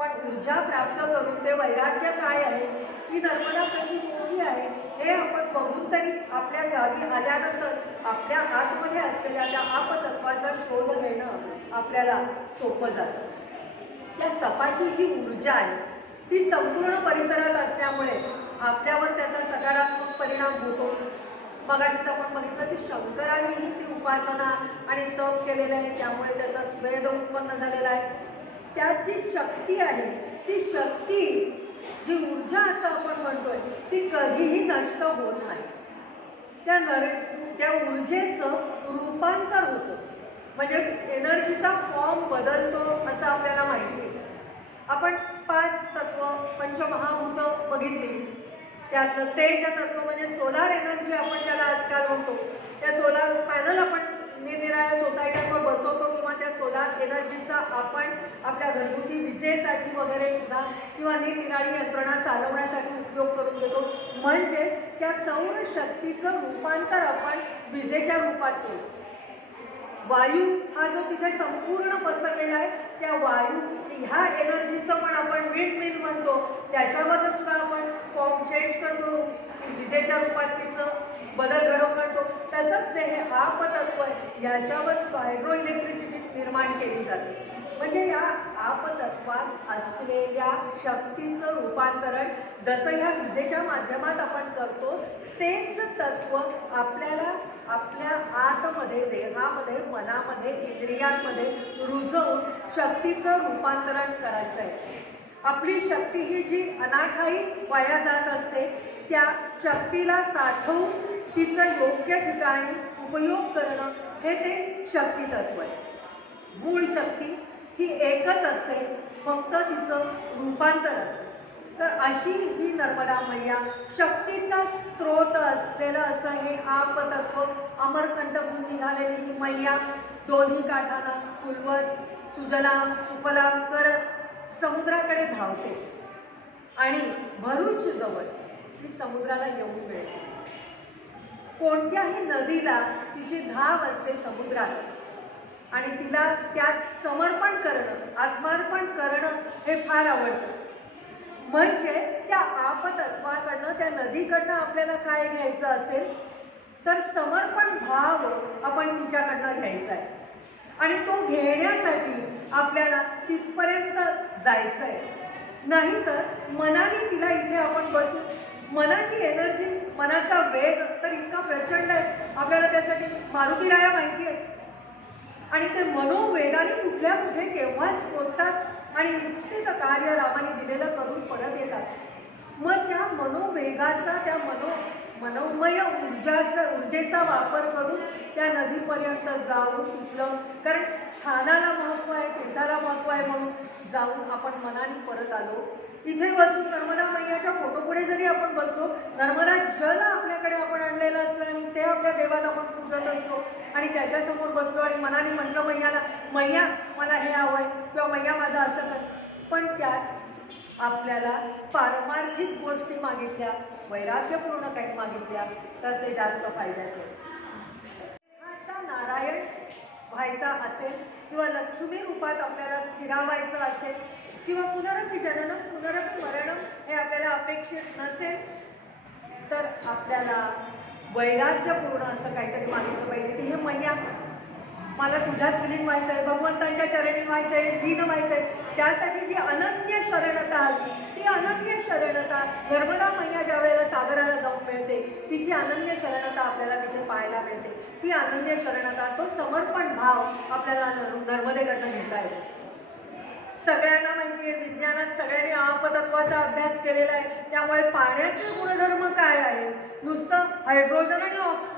पण ऊर्जा प्राप्त करून ते वैराग्य काय आहे, ही नर्मदा कशी मोठी आहे हे आपण बघून तरी आपल्या गावी आल्यानंतर आपल्या आतमध्ये असलेल्या त्या आपतत्वाचा शोध घेणं आपल्याला सोपं जातं. त्या तपाची जी ऊर्जा आहे ती संपूर्ण परिसरात असल्यामुळे आपल्यावर त्याचा सकारात्मक परिणाम होतो. मगाशीच आपण बघितलं की शंकरानेही ती उपासना आणि तप केलेलं आहे, त्यामुळे त्याचा स्वेद उत्पन्न झालेला आहे. त्यात जी शक्ती आहे ती शक्ती, जी ऊर्जा असं आपण म्हणतोय, ती कधीही नष्ट होत नाही. त्या ऊर्जेचं रूपांतर होतं, म्हणजे एनर्जीचा फॉर्म बदलतो असं आपल्याला माहिती आहे. आपण 5 तत्व पंचमहाभूत बघितली, त्यातलं तेज तत्व म्हणजे सोलार एनर्जी आपण त्याला आजकाल म्हणतो. त्या सोलार पॅनल आपण निरनिराळ्या सोसायट्यांवर बसवतो किंवा त्या सोलार एनर्जीचा आपण आपल्या घरगुती विजेसाठी वगैरे सुद्धा किंवा निरनिराळी यंत्रणा चालवण्यासाठी उपयोग करून घेतो. म्हणजेच त्या सौर शक्तीचं रूपांतर आपण विजेच्या रूपात केलं. वायू हा जो तिथे संपूर्ण पसरलेला आहे, त्या वायू ह्या एनर्जीचं पण आपण विंड मिल म्हणतो, त्याच्यामध्ये सुद्धा आपण फॉर्म चेंज करतो, विजेच्या रूपात तिचं बदल घडवून आणतो. तसंच जे हे आपतत्व आहे याच्यावर हायड्रो इलेक्ट्रिसिटी निर्माण केली जाते. म्हणजे या आपतत्वात असलेल्या शक्तीचं रूपांतरण जसं ह्या विजेच्या माध्यमात आपण करतो, तेच तत्व आपल्याला आपल्या आतमध्ये, देहामध्ये, मनामध्ये, इंद्रियांमध्ये रुजवून शक्तीचं रूपांतरण करायचं आहे. आपली शक्ती ही जी अनाठाई वाया जात असते, त्या शक्तीला साठवून तिचं योग्य ठिकाणी उपयोग करणं हे ते शक्ती तत्व आहे. मूळ शक्ती ही एकच असते, फक्त तिचं रूपांतर असतं. तर अशी ही नर्मदा मैया शक्तीचा स्रोत असलेलं असं हे आपतत्व, अमरकंटकून निघालेली ही मैया दोन्ही काठांना फुलवत सुजलाम सुफलाम करत समुद्राकडे धावते आणि भरूच जवळ ती समुद्राला येऊन मिळते. कोणत्याही नदीला तिची धाव असते समुद्रात आणि तिला त्यात समर्पण करणं, आत्मार्पण करणं हे फार आवडतं. म्हणजे त्या आपतत्वाकडनं, त्या नदीकडनं आपल्याला काय घ्यायचं असेल तर समर्पण भाव आपण तिच्याकडनं घ्यायचा आहे आणि तो घेण्यासाठी आपल्याला तिथपर्यंत जायचं आहे. नाहीतर मनाने तिला इथे आपण बसू, मनाची एनर्जी, मनाचा वेग तर इतका प्रचंड आहे, आपल्याला त्यासाठी मारुतीराया माहिती आहे. आणि ते मनोवेगाने कुठल्या कुठे केव्हाच पोचतात आणि निश्चित कार्य रामाने दिलेलं करून परत येतात. मग त्या मनोवेगाचा, त्या मनोमय ऊर्जेचा वापर करून त्या नदीपर्यंत जाऊन तिथलं, कारण स्थानाला महत्त्व आहे, तीर्थाला महत्त्व आहे, म्हणून जाऊन आपण मनाने परत आलो. इथे बसून नर्मदा मैयाच्या फोटोपुढे जरी आपण बसलो, नर्मदा जल आपल्याकडे आपण आणलेलं असलं आणि ते आपल्या देवाला आपण पूजत असलो आणि त्याच्यासमोर बसलो आणि मनाने म्हटलं मैयाला, मैया मला हे हवंय किंवा मैया माझं असं कर, पण त्यात आपल्याला पारमार्थिक गोष्टी मागितल्या, वैराग्यपूर्ण काही मागितल्या तर ते जास्त फायद्याचे. देहाचा नारायण व्हायचा असेल किंवा लक्ष्मी रूपात आपल्याला स्थिरावायचं असेल किंवा पुनरपि जननम पुनरपि मरणम हे आपल्याला अपेक्षित नसेल तर आपल्याला वैराग्यपूर्ण असं काहीतरी मागितलं पाहिजे की हे मैया मला तुझ्यात विलीन व्हायचं आहे, भगवंतांच्या चरणी व्हायचं आहे, लीन व्हायचं आहे. त्यासाठी जी अनन्य शरणता आली, ती अनन्य शरणता नर्मदा मैया ज्या वेळेला सागराला जाऊन मिळते, तिची अनन्य शरणता आपल्याला तिथे पाहायला मिळते. ती अनन्य शरणता, तो समर्पण भाव आपल्याला नर्मदेकडनं घेता येतो. सगळ्यांना माहिती आहे, विज्ञानात सगळ्यांनी आपतत्वाचा अभ्यास केलेला आहे, त्यामुळे पाण्याचे गुणधर्म काय आहे, नुसतं हायड्रोजन आणि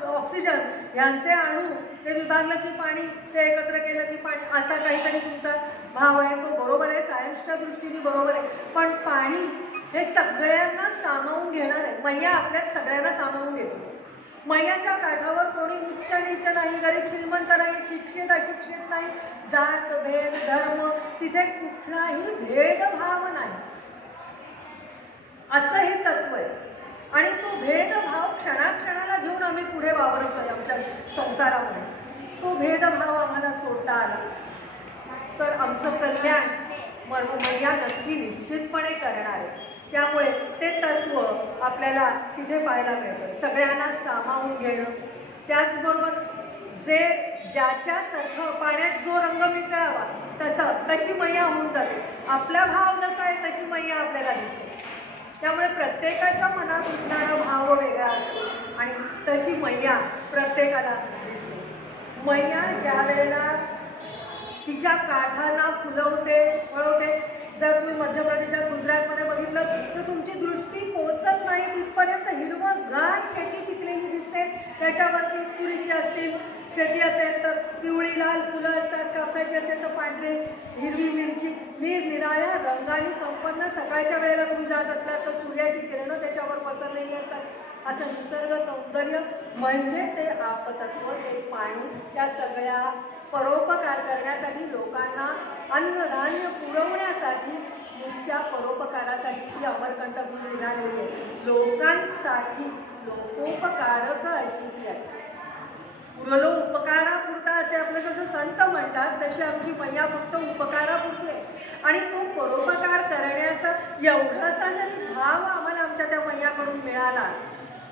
ऑक्सिजन यांचे अणू ते विभागलं की पाणी, ते एकत्र केलं की पाणी, असा काहीतरी तुमचा भाव आहे. तो बरोबर आहे, सायन्सच्या दृष्टीने बरोबर आहे, पण पाणी हे सगळ्यांना सामावून घेणार आहे. मैया आपल्यात सगळ्यांना सामावून घेतो. मैयाच्या काठावर कोणी उच्च नीच नाही, गरीब श्रीमंत नाही, शिक्षित अशिक्षित नाही, जात भेद धर्म, तिथे कुठलाही भेदभाव नाही, असं हे तत्व आहे. आणि तो भेदभाव क्षणाक्षणाला घेऊन आम्ही पुढे वावरतोय आमच्या संसारामध्ये. तो भेदभाव आम्हाला सोडता आला तर आमचं कल्याण मैया नक्की निश्चितपणे करणार आहे. त्यामुळे ते तत्व आपल्याला तिथे पाहायला मिळतं. सगळ्यांना सामावून घेणं, त्याचबरोबर जे ज्याच्यासारखं पाण्यात जो रंग मिसळावा तशी मैया होऊन जाते. आपला भाव जसा आहे तशी मैया आपल्याला दिसते. त्यामुळे प्रत्येकाच्या मनात उठणारा भाव वेगळा असतो आणि तशी मैया प्रत्येकाला दिसते. मैया ज्या वेळेला तिच्या काठांना फुलवते फळवते, जर तुम्ही मध्य प्रदेशात गुजरातमध्ये बघितलं तर तुमची दृष्टी पोहोचत नाही तिथपर्यंत हिरवंगार शेती पिकलेली दिसते. त्याच्यावरती तुरीची असतील शेती असेल तर पिवळी लाल फुलं असतात, कापसाची असेल तर पांढरे हिरवी मिरची निरनिराळ्या रंगाने संपन्न. सकाळच्या वेळेला तुम्ही जात असलात तर सूर्याची किरणं त्याच्यावर पसरलेली असतात. असं निसर्ग सौंदर्य म्हणजे ते आपतत्व, ते पाणी, त्या सगळ्या परोपकार करण्यासाठी, लोकांना अन्नधान्य पुरवण्यासाठी, नुसत्या परोपकारासाठी ही अमरकंटक म्हणून निघालेली आहे. लोकांसाठी लोकोपकारक अशी ती आहे. पुरलो उपकारापुरता असे आपलं जसं संत म्हणतात तशी आमची मैया फक्त उपकारापुरती आहे. आणि तो परोपकार करण्याचा एवढासा जरी भाव आम्हाला आमच्या त्या मैयाकडून मिळाला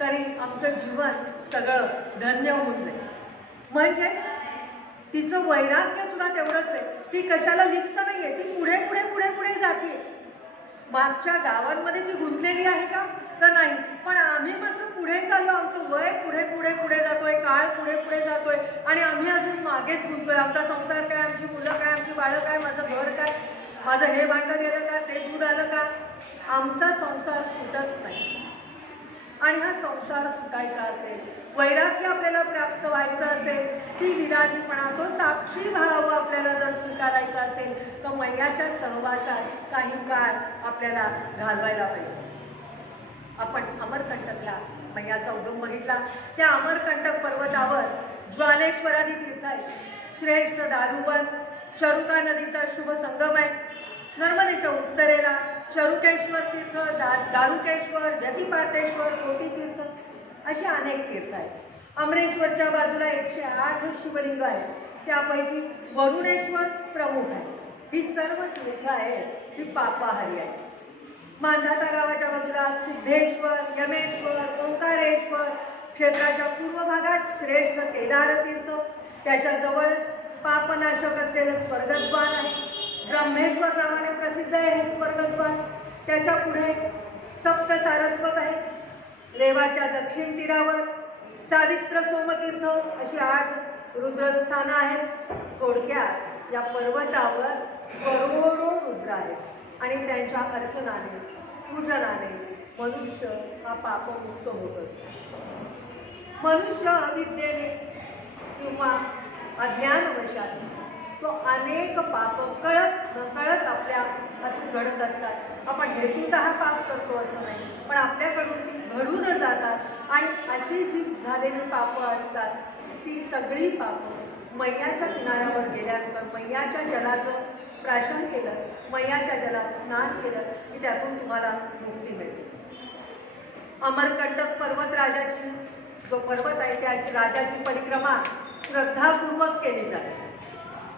तरी आमचं जीवन सगळं धन्य होऊन जाईल. म्हणजेच तिचं वैराग्य सुद्धा तेवढंच आहे. ती कशाला लिप्त नाही आहे, ती पुढे पुढे पुढे पुढे जाते. मागच्या गावांमध्ये ती गुंतलेली आहे का तर नाही, पण आम्ही मात्र पुढे चाललो. आमचं वय पुढे पुढे पुढे जातोय, काळ पुढे पुढे जातोय आणि आम्ही अजून मागेच गुंतलोय. आमचा संसार काय, आमची मुलं काय, आमची बाळं काय, माझं घर काय, माझं हे भांडं गेलं का, ते दूध आलं का. आमचा संसार सुटत नाही. आणि हा संसार सुटायचा असेल, वैराग्य आपल्याला प्राप्त व्हायचं असेल, ती विरागीपणा, तो साक्षी भाव आपल्याला जर स्वीकारायचा असेल तर मैयाच्या सहवासात काही काळ आपल्याला घालवायला पाहिजे. आपण अमरकंटकला मैयाचा उगम बघितला. त्या अमरकंटक पर्वतावर ज्वालेश्वरादी तीर्थ आहे, श्रेष्ठ दारुवन, चरुका नदीचा शुभ संगम आहे. नर्मदेच्या उत्तरेला चरुकेश्वर तीर्थ, दारुकेश्वर, व्यतिपातेश्वर, कोटी तीर्थ अशी अनेक तीर्थ आहेत. अमरेश्वरच्या बाजूला 108 शिवलिंग आहेत, त्यापैकी वरुणेश्वर प्रमुख आहे. ही सर्व तीर्थ आहेत ही पापाहारी आहे. मांधाता गावाच्या बाजूला सिद्धेश्वर, यमेश्वर, ओंकारेश्वर, क्षेत्राच्या पूर्व भागात श्रेष्ठ केदार तीर्थ, त्याच्या जवळच पापनाशक असलेलं स्वर्गद्वार आहे. ब्रह्मेश्वर नावाने प्रसिद्ध आहे हे स्वर्गद्वार. त्याच्या पुढे सप्त सारस्वत आहे. रेवाच्या दक्षिण तीरावर सावित्र सोमतीर्थ अशी 8 रुद्रस्थानं आहेत. थोडक्यात या पर्वतावर करोडो रुद्र आहेत आणि त्यांच्या अर्चनाने, पूजनाने मनुष्य हा पापमुक्त होत असतो. मनुष्य अविद्येने किंवा अज्ञानवशाने तो अनेक पाप कळत नकळत आपल्या हातून घडत असतात. आपण हेतूतः पाप करतो असं नाही, पण आपल्याकडून ती घडून जातात आणि अशी जी झालेली पापं असतात ती सगळी पापं मैयाच्या किनाऱ्यावर गेल्यानंतर मैयाच्या जलाचं प्राशन केलं, मैयाच्या जलात स्नान केलं की त्यातून तुम्हाला मुक्ती मिळते. अमरकंटक पर्वतराजाची जो पर्वत आहे त्या राजाची परिक्रमा श्रद्धापूर्वक केली जाते.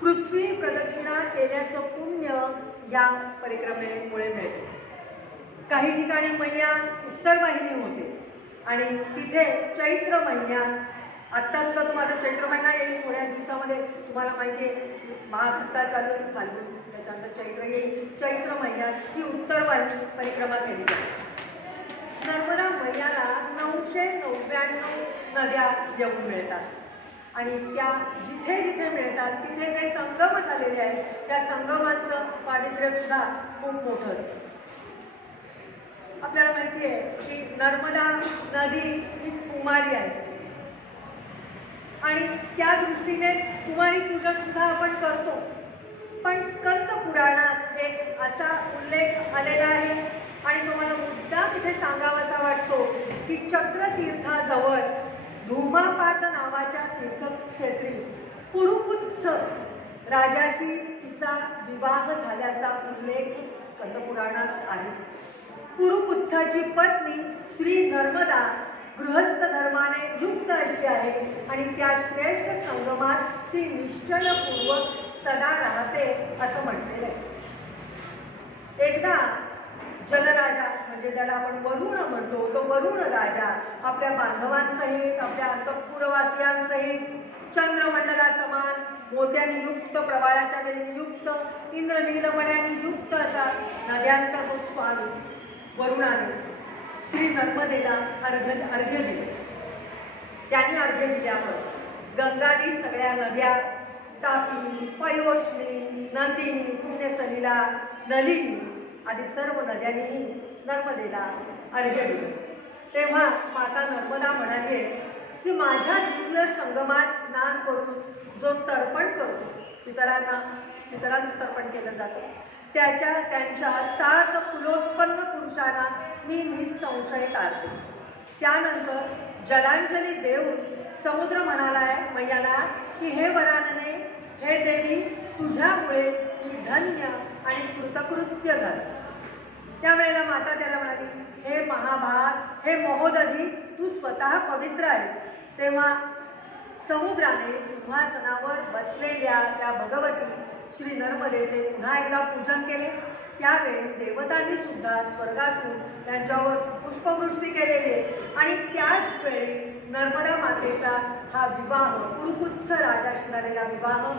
पृथ्वी प्रदक्षिणा केल्याचं पुण्य या परिक्रमेमुळे मिळते. काही ठिकाणी मैया उत्तर वाहिनी होते आणि तिथे चैत्र महिन्यात, आत्ता सुद्धा तुम्हाला चैत्र महिना येईल थोड्याच दिवसामध्ये, तुम्हाला माहिती आहे महाभक्ता चालू आहे, फाल्गुन त्याच्यानंतर चैत्र येईल. चैत्र महिन्यात ही उत्तर वाहिनी परिक्रमा केली जाते. नर्मदा मैयाला 999 नद्या येऊन मिळतात आणि त्या जिथे जिथे मिळतात तिथे जे संगम झालेले आहेत त्या संगमांचं पावित्र्य सुद्धा खूप मोठं असतं. आपल्याला माहिती आहे की नर्मदा नदी ही कुमारी आहे आणि त्या दृष्टीने कुमारी पूजन सुद्धा आपण करतो. पण स्कंद पुराणात एक असा उल्लेख आलेला आहे आणि तो मला मुद्दा तिथे सांगावासा वाटतो की चक्रतीर्थाजवळ धूमापात नावाच्या तीर्थक्षेत्री पुरुकुत्स राजाशी तिचा विवाह झाल्याचा उल्लेख स्कंदपुराणात आहे. पुरुकुत्साची पत्नी श्री नर्मदा गृहस्थ धर्माने युक्त अशी आहे आणि त्या श्रेष्ठ संगमात ती निश्चयपूर्वक सदा राहते असं म्हटलेलं आहे. एकदा जलराजा म्हणजे ज्याला आपण वरुण म्हणतो, तो वरुण राजा आपल्या बांधवांसहित, आपल्या अंतःपुरवासियांसहित चंद्रमंडला समान मोत्यांनी युक्त, प्रवाळाच्या वेळी युक्त, इंद्रनीलमण्यांनी युक्त असा नद्यांचा जो स्वामी वरुणाने श्री नर्मदेला अर्घ्य दिले. त्यांनी अर्घ्य दिल्यावर गंगादी सगळ्या नद्या, तापी, पयोष्णी, नंदिनी, पुण्यसलिला, नलिनी आदी सर्व नद्यांनीही नर्मदेला अर्घ्य दिले. तेव्हा माता नर्मदा म्हणाली की माझ्या दिव्य संगमात स्नान करून जो तर्पण करतो, पितरांचं तर्पण केलं जातं, त्यांच्या 7 कुलोत्पन्न पुरुषांना मी निसंशय तारते. त्यानंतर जलांजली देऊन समुद्र म्हणालाय मैयाला की हे वरानने, हे देवी, तुझ्यामुळे मी धन्य आणि कृतकृत्य झालं. त्यावेळेला माता त्याला म्हणाली, हे महाभाग, हे महोदधी, तू स्वतः पवित्र आहेस. तेव्हा समुद्राने सिंहासनावर बसलेल्या त्या भगवती श्री नर्मदेचे पुन्हा एकदा पूजन केले. त्यावेळी देवतांनी सुद्धा स्वर्गातून त्यांच्यावर पुष्पवृष्टी केलेली आणि त्याच वेळी नर्मदा मातेचा हा विवाह, कुरुकुत्स राजाशी झालेला विवाह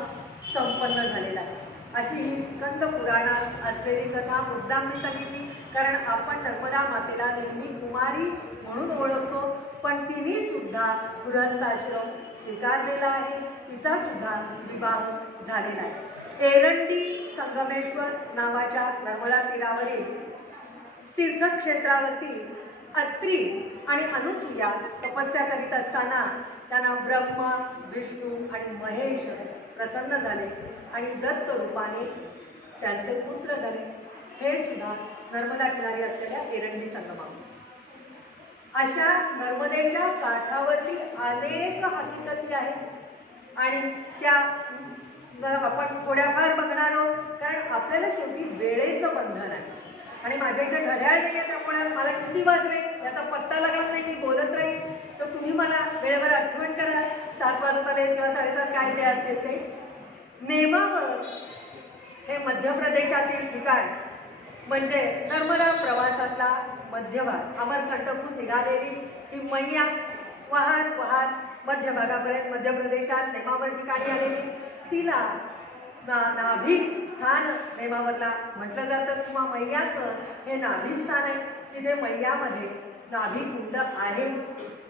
संपन्न झालेला आहे. अशी ही स्कंद पुराणात असलेली कथा मुद्दाम मी सांगितली, कारण आपण नर्मदा मातेला नेहमी कुमारी म्हणून ओळखतो, पण तिने सुद्धा गृहस्थाश्रम स्वीकारलेला आहे. तिचा सुद्धा विवाह झालेला आहे. एरंडी संगमेश्वर नावाच्या नर्मदा तीरावरील तीर्थक्षेत्रावरती अत्री आणि अनुसूया तपस्या करीत असताना त्यांना ब्रह्मा, विष्णू आणि महेश प्रसन्न झाले आणि दत्त रूपाने त्यांचे पुत्र झाले. हे सुद्धा नर्मदा किनारी असलेल्या एरंडी संगमावर. अशा नर्मदेच्या काठावरती अनेक हकीकती आहेत आणि त्या आपण थोड्याफार बघणार आहोत, कारण आपल्याला शेवटी वेळेचं बंधन आहे. आणि माझ्या इथे घड्याळ नाही आहे, त्यामुळे मला किती वाजले याचा पत्ता लागला नाही. मी बोलत राहील तर तुम्ही मला वेळेवर आठवण करा. 7 वाजत आले किंवा 7:30 काय जे असतील ते. नेमावर हे मध्य प्रदेशातील ठिकाण म्हणजे नर्मदा प्रवासातला मध्यभाग. अमरकंटकहून निघालेली ही मैया वाहत वाहत मध्यभागापर्यंत मध्य प्रदेशात नेमावर ठिकाणी आलेली. तिला नाभी स्थान नेमावरला म्हटलं जातं किंवा मैयाचं हे नाभी स्थान आहे. तिथे मैयामध्ये नाभी कुंड आहे.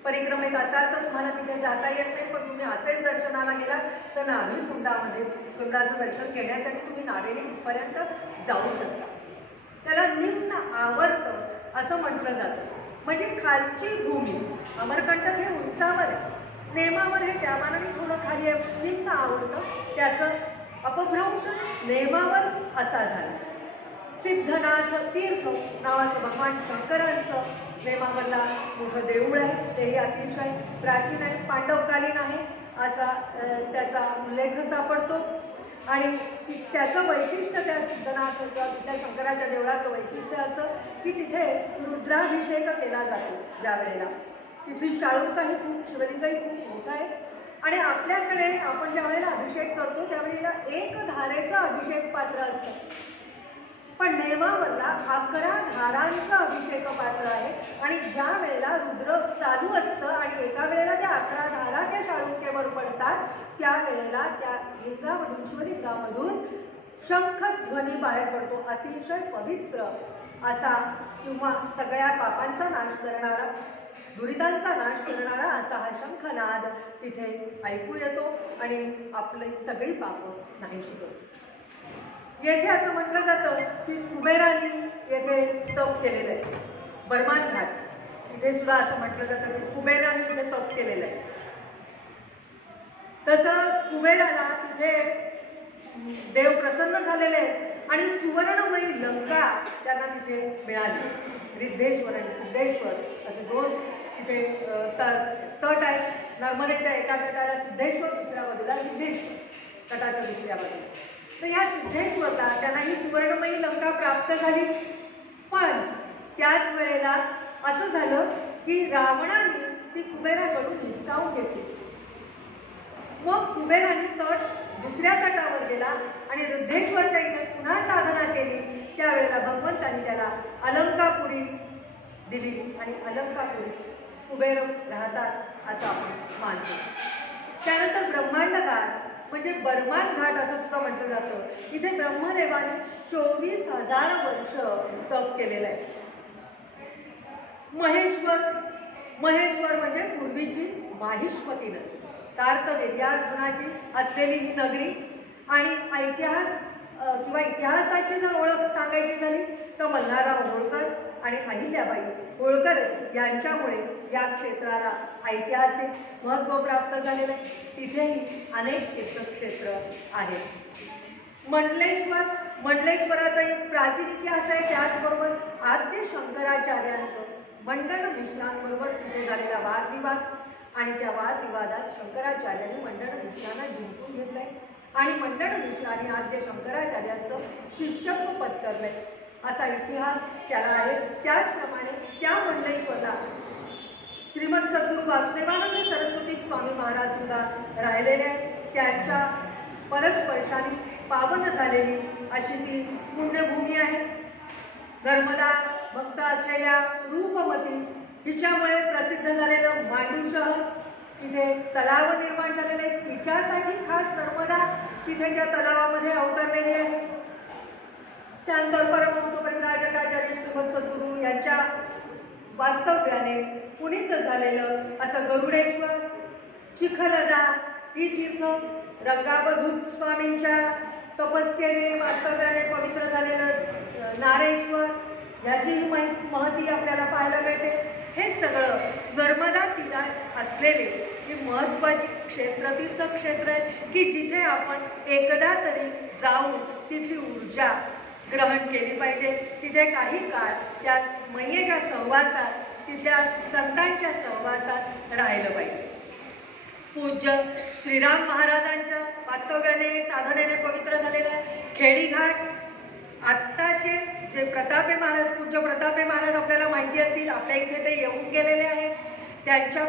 परिक्रमेत असाल तर तुम्हाला तिथे जाता येत नाही, पण तुम्ही असेच दर्शनाला गेला तर नाभी कुंडाचं दर्शन घेण्यासाठी तुम्ही नावेने तिथपर्यंत जाऊ शकता. त्याला निम्न आवर्त असं म्हटलं जातं, म्हणजे खालची भूमी. अमरकंटक हे उंचावर आहे, नेमावर हे त्या मानाने थोडं खाली आहे. निम्न आवर्त त्याचं अपभ्रंश नेमावर असा झाला. सिद्धनाथ तीर्थ नावाचं भगवान शंकरांचं नेमावरला मोठं देऊळ आहे. तेही अतिशय प्राचीन आहे, पांडवकालीन आहे असा त्याचा उल्लेख सापडतो. आणि त्याचं वैशिष्ट्य त्या सिद्धनाथ त्या शंकराच्या देवळाचं वैशिष्ट्य असं की तिथे रुद्राभिषेक केला जातो. ज्या वेळेला तिथली शाळुकाही खूप, शिवलिंगही खूप मोठं आहे. आणि आपल्याकडे आपण ज्या वेळेला अभिषेक करतो त्यावेळेला 1 धारेचं अभिषेक पात्र असतं, पण नेमावरला 11 धारांचं अभिषेक पात्र आहे. आणि ज्या वेळेला रुद्र चालू असतं आणि एका वेळेला त्या 11 धारा त्या शाळुक्यावर पडतात, त्यावेळेला त्या लिंगामधून, शिवलिंगामधून शंखध्वनी बाहेर पडतो. अतिशय पवित्र असा किंवा सगळ्या पापांचा नाश करणारा, दुरितांचा नाश करणारा असा हा शंखनाद तिथे ऐकू येतो आणि आपली सगळी पापं नाहीशी करतो. येथे असं म्हटलं जातं की कुबेरांनी येथे तप केलेलं आहे. बर्मान घाट तिथे सुद्धा असं म्हटलं जातं की कुबेरांनी इथे तप केलेलं आहे. तसं कुबेराला तिथे देव प्रसन्न झालेले आहेत आणि सुवर्णमयी लंका त्यांना तिथे मिळाली. रिद्धेश्वर आणि सिद्धेश्वर असे 2 तिथे तट आहेत. नर्मदेच्या एका तटाला सिद्धेश्वर, दुसऱ्या बाजूला रिद्धेश्वर, तटाच्या दुसऱ्या बाजूला. तर या सिद्धेश्वरला त्यांना ही सुवर्णमयी लंका प्राप्त झाली. पण त्याच वेळेला असं झालं की रावणाने ती कुबेराकडून हिसकावून घेतली. मग कुबेराने तट दुसऱ्या तटावर गेला आणि रिद्धेश्वरच्या इथे पुन्हा साधना केली त्यावेळेला भगवंतांनी त्याला अलंकापुरी दिली आणि अलंकापुरी कुबेर राहतात असं आपण मानतो. त्यानंतर ब्रह्मांड घाट म्हणजे बर्मान घाट असं सुद्धा म्हटलं जातं. इथे ब्रह्मदेवाने 24,000 वर्ष तप केलेलं आहे. महेश्वर म्हणजे पूर्वीची माहिष्मती नदी, कार्तवीर्यार्जुनाची असलेली ही नगरी. आणि इतिहासाची जर ओळख सांगायची झाली तर मल्हारराव होळकर आणि अहिल्याबाई होळकर यांच्यामुळे या क्षेत्राला ऐतिहासिक महत्त्व प्राप्त झालेलं आहे. तिथेही अनेक तीर्थक्षेत्र आहेत. मंडलेश्वराचा एक प्राचीन इतिहास आहे. त्याचबरोबर आद्य शंकराचार्यांचं मंडन मिश्रांबरोबर तिथे झालेला वादविवाद आणि त्या वादविवादात शंकराचार्यांनी मंडन मिश्रांना जिंकून घेतलंय आणि मंडन मिश्रांनी आद्य शंकराचार्यांचं शिष्यत्व पत्करलंय असा इतिहास त्याला आहे. त्याचप्रमाणे त्या मंडलेश्वरला श्रीमंत सद्गुरू वासुदेवानंद सरस्वती स्वामी महाराज सुद्धा राहिलेले आहेत. त्यांच्या परस्पर्शाने पावन झालेली अशी ती पुण्यभूमी आहे. नर्मदा भक्त असलेल्या रूपमती हिच्यामुळे प्रसिद्ध झालेलं मांडू शहर, तिथे तलाव निर्माण झालेले आहेत. तिच्यासाठी खास नर्मदा तिथे त्या तलावामध्ये अवतरलेली आहे. त्यानंतर परमहंस परिव्राजकाचार्य श्रीमंत सद्गुरू यांच्या वास्तव्याने पुनीत झालेलं असं गरुडेश्वर, चिखलदा ही तीर्थ, रंगावधूत स्वामींच्या तपस्येने वास्तव्याने पवित्र झालेलं नारेश्वर, याचीही महती आपल्याला पाहायला मिळते. हे सगळं नर्मदा तीरात असलेले ही महत्त्वाची तीर्थक्षेत्र आहे की जिथे आपण एकदा तरी जाऊन तिथली ऊर्जा ग्रहण केली पाहिजे. तिथे काही काळ त्या मैयेच्या सहवासात, तिथल्या संतांच्या सहवासात राहिलं पाहिजे. पूज्य श्रीराम महाराजांच्या वास्तव्याने साधनेने पवित्र झालेला खेडीघाट, आत्ताचे जे प्रतापे महाराज, पूज्य प्रतापे महाराज आपल्याला माहिती असतील, आपल्या इथे ते येऊन गेलेले आहेत. त्यांच्या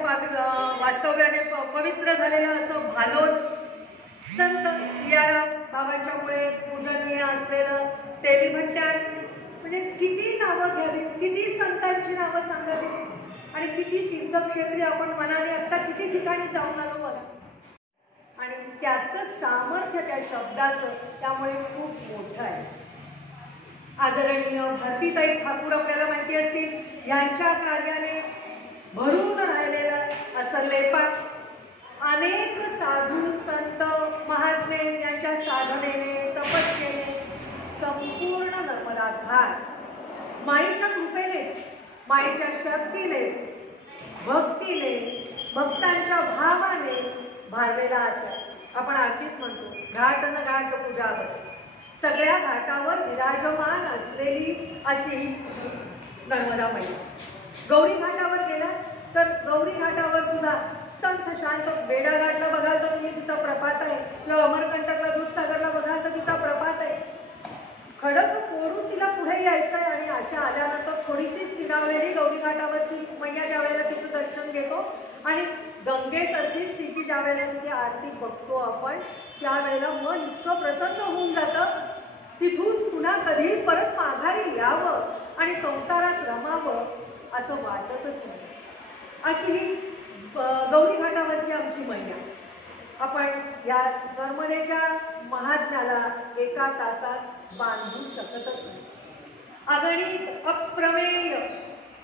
वास्तव्याने पवित्र झालेलं असं भालोद, संत सियाराम बाबांच्यामुळे पूजनीय असलेलं तेलीभट्ट्यान. म्हणजे किती नावं घ्यावी, किती संतांची नावं सांगावी आणि किती तीर्थक्षेत्री आपण मनाने आता किती ठिकाणी जाऊन आलो बघा. आणि त्याचं सामर्थ्य त्या शब्दाचं त्यामुळे खूप मोठं आहे. आदरणीय भारतीताई ठाकूर आपल्याला माहिती असतील, यांच्या कार्याने भरून राहिलेलं असं लेपाट, अनेक साधू संत महात्मे यांच्या साधनेने तपस्येने संपूर्ण नर्मदा घाट माईच्या कृपेनेच, माईच्या शक्तीनेच, भक्तीने, भक्तांच्या भावाने भारलेला असं आपण आरतीत म्हणतो, घाट न घाट पूजावर. सगळ्या घाटावर विराजमान असलेली अशी नर्मदा माई. गौरी घाटावर गेला तर गौरी घाटावर सुद्धा संत शांत, बेडा घाटला बघाल तर तुम्ही तिचा प्रपात आहे, किंवा अमरकंटकला दूधसागरला बघाल तर तिचा प्रपात आहे. खडक फोडून तिला पुढे यायचं आहे आणि अशा आल्यानंतर थोडीशी स्थिरावलेली गौरी घाटावरची मैया ज्या वेळेला तिचं दर्शन घेतो आणि गंगेसारखीच तिची ज्या वेळेला तिथे आरती बघतो आपण, त्यावेळेला मन इतकं प्रसन्न होऊन जातं, तिथून पुन्हा कधी परत माघारी यावं आणि संसारात रमावं असं वाटतच नाही. अशी ही गौरी घाटावरची आमची मैया. आपण या नर्मदेच्या महात्म्याला एका तासात बांधू शकतच नाही. अगणित, अप्रमेय,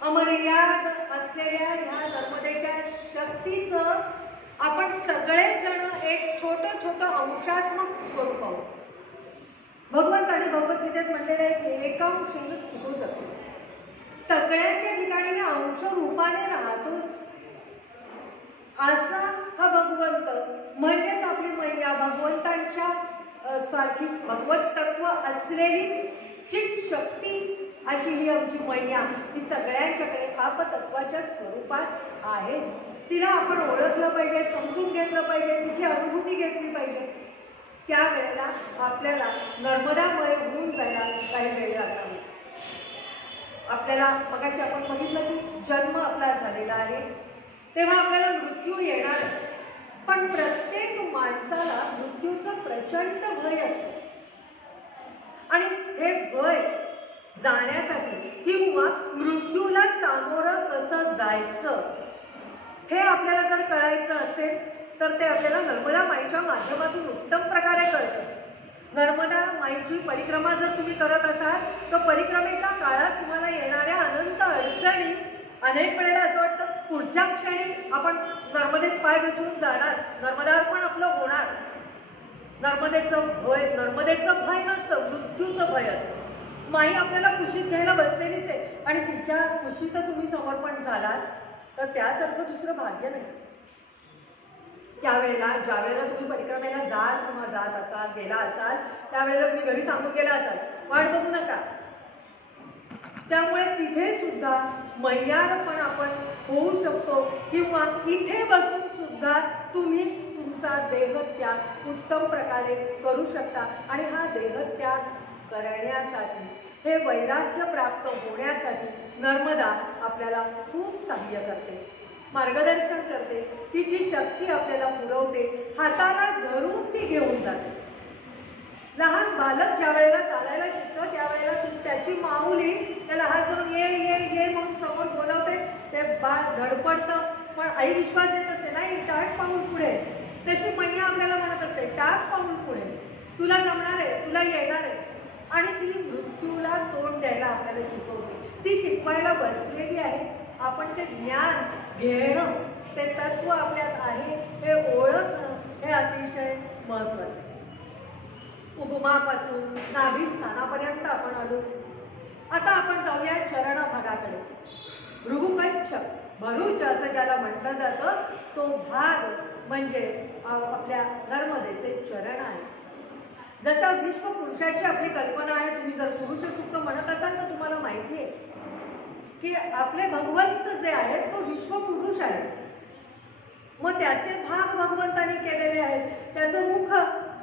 अमर्याद असलेल्या ह्या नर्मदेच्या शक्तीचं आपण सगळेजण एक छोटं छोटं अंशात्मक स्वरूप आहोत. भगवंताने भगवद्गीतेत म्हटलेलं आहे की एकांशेन स्थितो जातो. सगळ्यांच्या ठिकाणी मी अंश रूपाने राहतोच. असा हा भगवंत म्हणजेच आपली मैया, भगवंतांच्या सारखी भगवत तत्व असलेलीच चित शक्ती अशी ही आमची मैया, ही सगळ्यांच्याकडे आपतत्वाच्या स्वरूपात आहेच. तिला आपण ओळखलं पाहिजे, समजून घेतलं पाहिजे, तिची अनुभूती घेतली पाहिजे. त्यावेळेला आपल्याला नर्मदामय होऊन जायला काही वेळ लागणार नाही. आपल्याला मगाशी आपण बघितलं की जन्म आपला झालेला आहे, तेव्हा आपल्याला मृत्यू येणार, पण प्रत्येक माणसाला मृत्यूचं प्रचंड भय असतं. आणि हे भय जाण्यासाठी किंवा मृत्यूला सामोरं कसं जायचं हे आपल्याला जर कळायचं असेल तर ते आपल्याला नर्मदा माईच्या माध्यमातून उत्तम प्रकारे कळतं. नर्मदा माईची परिक्रमा जर तुम्ही करत असाल तर परिक्रमेच्या काळात तुम्हाला येणाऱ्या अनंत अडचणी अनेक वेळेला असं वाटतं पुढच्या क्षणी आपण नर्मदेत पाय घसरून जाणार, नर्मदार्पण आपलं होणार. नर्मदेचं भय नसतं, मृत्यूचं भय असतं. माई आपल्याला कुशीत घ्यायला बसलेलीच आहे आणि तिच्या कुशीत तुम्ही समर्पण झालात तर त्यासारखं दुसरं भाग्य नाही. त्यावेळेला ज्यावेळेला तुम्ही परिक्रमेला जाल किंवा जात असाल, गेला असाल, त्यावेळेला तुम्ही घरी सांगून गेला असाल वाट बघू नका. त्यामुळे तिथे सुद्धा मैयारपण आपण होऊ शकतो किंवा इथे बसून सुद्धा तुम्ही तुमचा देहत्याग उत्तम प्रकारे करू शकता. आणि हा देहत्याग करण्यासाठी, हे वैराग्य प्राप्त होण्यासाठी नर्मदा आपल्याला खूप सहाय्य करते, मार्गदर्शन करते. तिची शक्ती आपल्याला पुरवते, हाताला धरून ती घेऊन जाते. लहान बालक ज्या वेळेला चालायला शिकतं त्यावेळेला त्याची माऊली त्याला हात धरून ये ये ये म्हणून समोर बोलावते. ते बाळ धडपडतं पण आई विश्वास देत असते, नाही टाक पाऊल पुढे. तशी मैया आपल्याला म्हणत असते टाक पाऊल पुढे, तुला जमणार आहे, तुला येणार आहे. आणि ती मृत्यूला तोंड द्यायला आपल्याला शिकवते, ती शिकवायला बसलेली आहे. आपण ते ज्ञान घेणं, ते तत्व आपल्यात आहे हे ओळखणं हे अतिशय महत्त्वाचं आहे. उपमापासून नाभिस्थानापर्यंत आपण आलो. आता आपण जाऊया चरण भागाकडे. भृगुकच्छ, भरूच असं ज्याला म्हटलं जातं, तो भाग म्हणजे आपल्या नर्मदेचे चरण आहे. जशा विश्वपुरुषाची आपली कल्पना आहे, तुम्ही जर पुरुष सूक्त म्हणत असाल तर तुम्हाला माहिती आहे की आपले भगवंत जे आहेत तो विश्वपुरुष आहे. मग त्याचे भाग भगवंतांनी केलेले आहेत. त्याचं मुख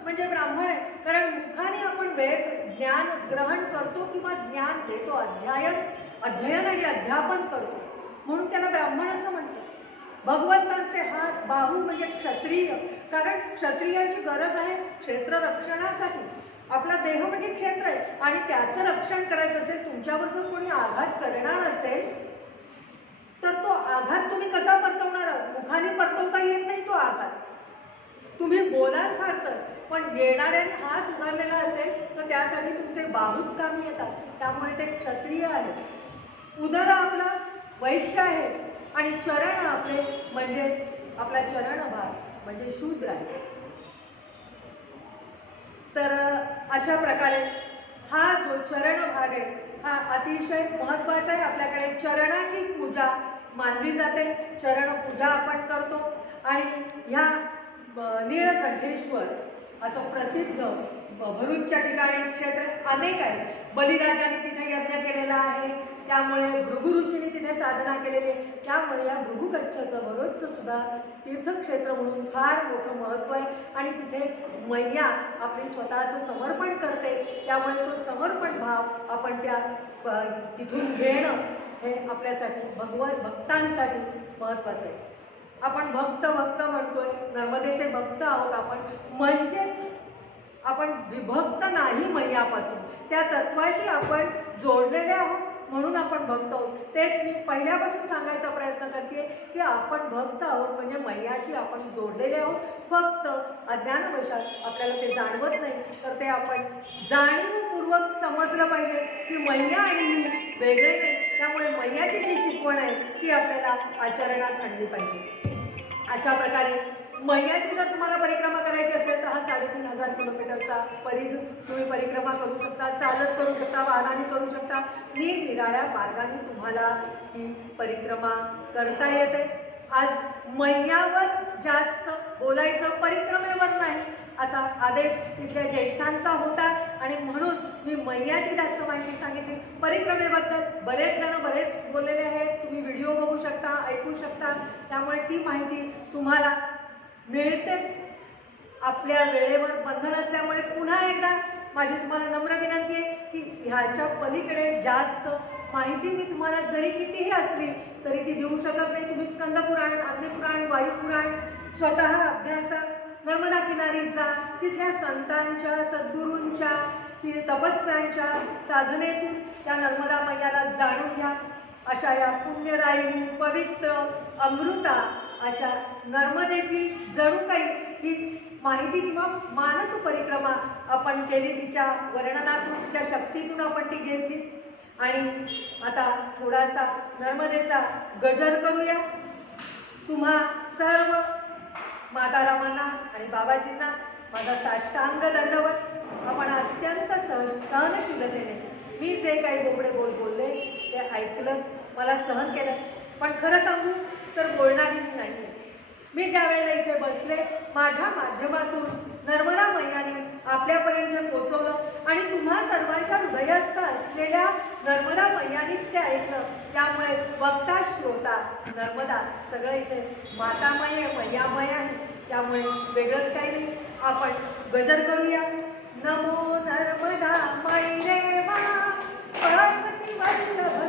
म्हणजे ब्राह्मण आहे, कारण मुखाने आपण वेद ज्ञान ग्रहण करतो किंवा ज्ञान देतो, अध्ययन आणि अध्यापन करतो, म्हणून त्याला ब्राह्मण असं म्हणतात. भगवंतांचे हात बाहू म्हणजे क्षत्रिय, कारण क्षत्रियाची गरज आहे क्षेत्र रक्षणासाठी. आपला देह म्हणजे क्षेत्र आहे आणि त्याचं रक्षण करायचं असेल, तुमच्यावर जर कोणी आघात करणार असेल तर तो आघात तुम्ही कसा परतवणार आहात? मुखाने परतवता येत नाही तो आघात. तुम्ही बोलाल फार तर, पण येणाऱ्याने हात उगारलेला असेल तर त्यासाठी तुमचे बाहूच कामी येतात. त्यामुळे ते क्षत्रिय आहे. उदर आपला वैश्य आहे आणि चरण आपले म्हणजे आपला चरण भाग म्हणजे शूद्र आहे. तर अशा प्रकारे हा जो चरण भाग आहे हा अतिशय महत्त्वाचा आहे. आपल्याकडे चरणाची पूजा मानली जाते, चरण पूजा आपण करतो. आणि ह्या नीळकंठेश्वर असं प्रसिद्ध भरूचच्या ठिकाणी क्षेत्र अनेक आहे. बलिराजाने तिथे यज्ञ केलेला आहे, त्यामुळे भृगु ऋषीने तिथे साधना केलेली आहे. त्यामुळे या भृगुकच्छचं भरूचचं सुद्धा तीर्थक्षेत्र म्हणून फार मोठं महत्त्व आहे. आणि तिथे मैया आपली स्वतःचं समर्पण करते, त्यामुळे तो समर्पण भाव आपण त्या तिथून घेणं हे आपल्यासाठी भक्तांसाठी महत्त्वाचं आहे. आपण भक्त म्हणतोय, नर्मदेचे भक्त आहोत आपण, म्हणजेच आपण विभक्त नाही मैयापासून, त्या तत्वाशी आपण जोडलेले आहोत म्हणून आपण भक्त आहोत. तेच मी पहिल्यापासून सांगायचा प्रयत्न करते की आपण भक्त आहोत म्हणजे मैयाशी आपण जोडलेले आहोत. फक्त अज्ञानवशात आपल्याला ते जाणवत नाही, तर ते आपण जाणीवपूर्वक समजलं पाहिजे की मैया आणि मी वेगळे नाही. त्यामुळे मैयाची जी शिकवण आहे ती आपल्याला आचरणात आणली पाहिजे. अशा प्रकारे मैयाची जर तुम्हाला परिक्रमा करायची असेल तर हा 3500 किलोमीटरचा परिघ तुम्ही परिक्रमा करू शकता, चालत करू शकता, वाहनाने करू शकता. निरनिराळ्या मार्गाने तुम्हाला ही परिक्रमा करता येते. आज मैयावर जास्त बोलायचं, परिक्रमेवर नाही असा आदेश तिथल्या ज्येष्ठांचा होता आणि म्हणून मी मैयाची जास्त माहिती सांगितली. परिक्रमेबद्दल बरेच जण बरेच बोललेले आहेत, तुम्ही व्हिडिओ बघू शकता, ऐकू शकता, त्यामुळे ती माहिती तुम्हाला मिळतेच. आपल्या वेळेवर बंधन असल्यामुळे पुन्हा एकदा माझी तुम्हाला नम्र विनंती आहे की ह्याच्या पलीकडे जास्त माहिती मी तुम्हाला जरी कितीही असली तरी ती देऊ शकत नाही. तुम्ही स्कंदपुराण, अग्निपुराण, वायुपुराण स्वतः अभ्यासा, नर्मदा किनारी जा, तिथल्या संतांच्या, सद्गुरूंच्या, तपस्व्यांच्या साधनेतून त्या नर्मदा मैयाला जाणून घ्या. अशा या पुण्यदायिनी पवित्र अमृता अशा नर्मदेची जणू काही ही माहिती किंवा मानस परिक्रमा आपण केली, तिच्या वर्णनातून तिच्या शक्तीतून आपण ती घेतली. आणि आता थोडासा नर्मदेचा गजर करूया. तुम्हा सर्व मातारामांना आणि बाबाजींना माझा साष्टांग दंडवत. आपण अत्यंत सहनशीलतेने मी जे काही बोबडे बोलले ते ऐकलं, मला सहन केलं. पण खरं सांगू तर बोलणारी मी नाही. मी ज्या वेळेला इथे बसले, माझ्या माध्यमातून नर्मदा मैयाने आपल्यापर्यंत जे पोचवलं आणि तुम्हा सर्वांच्या हृदयस्थ असलेल्या नर्मदा मैयानीच ते ऐकलं. त्यामुळे वक्ता श्रोता नर्मदा सगळं इथे मातामय मैयामय आहे. त्यामुळे वेगळंच काही नाही. आपण गजर करूया. नमो नर्मदा मैये मा पार्वती वल्लभ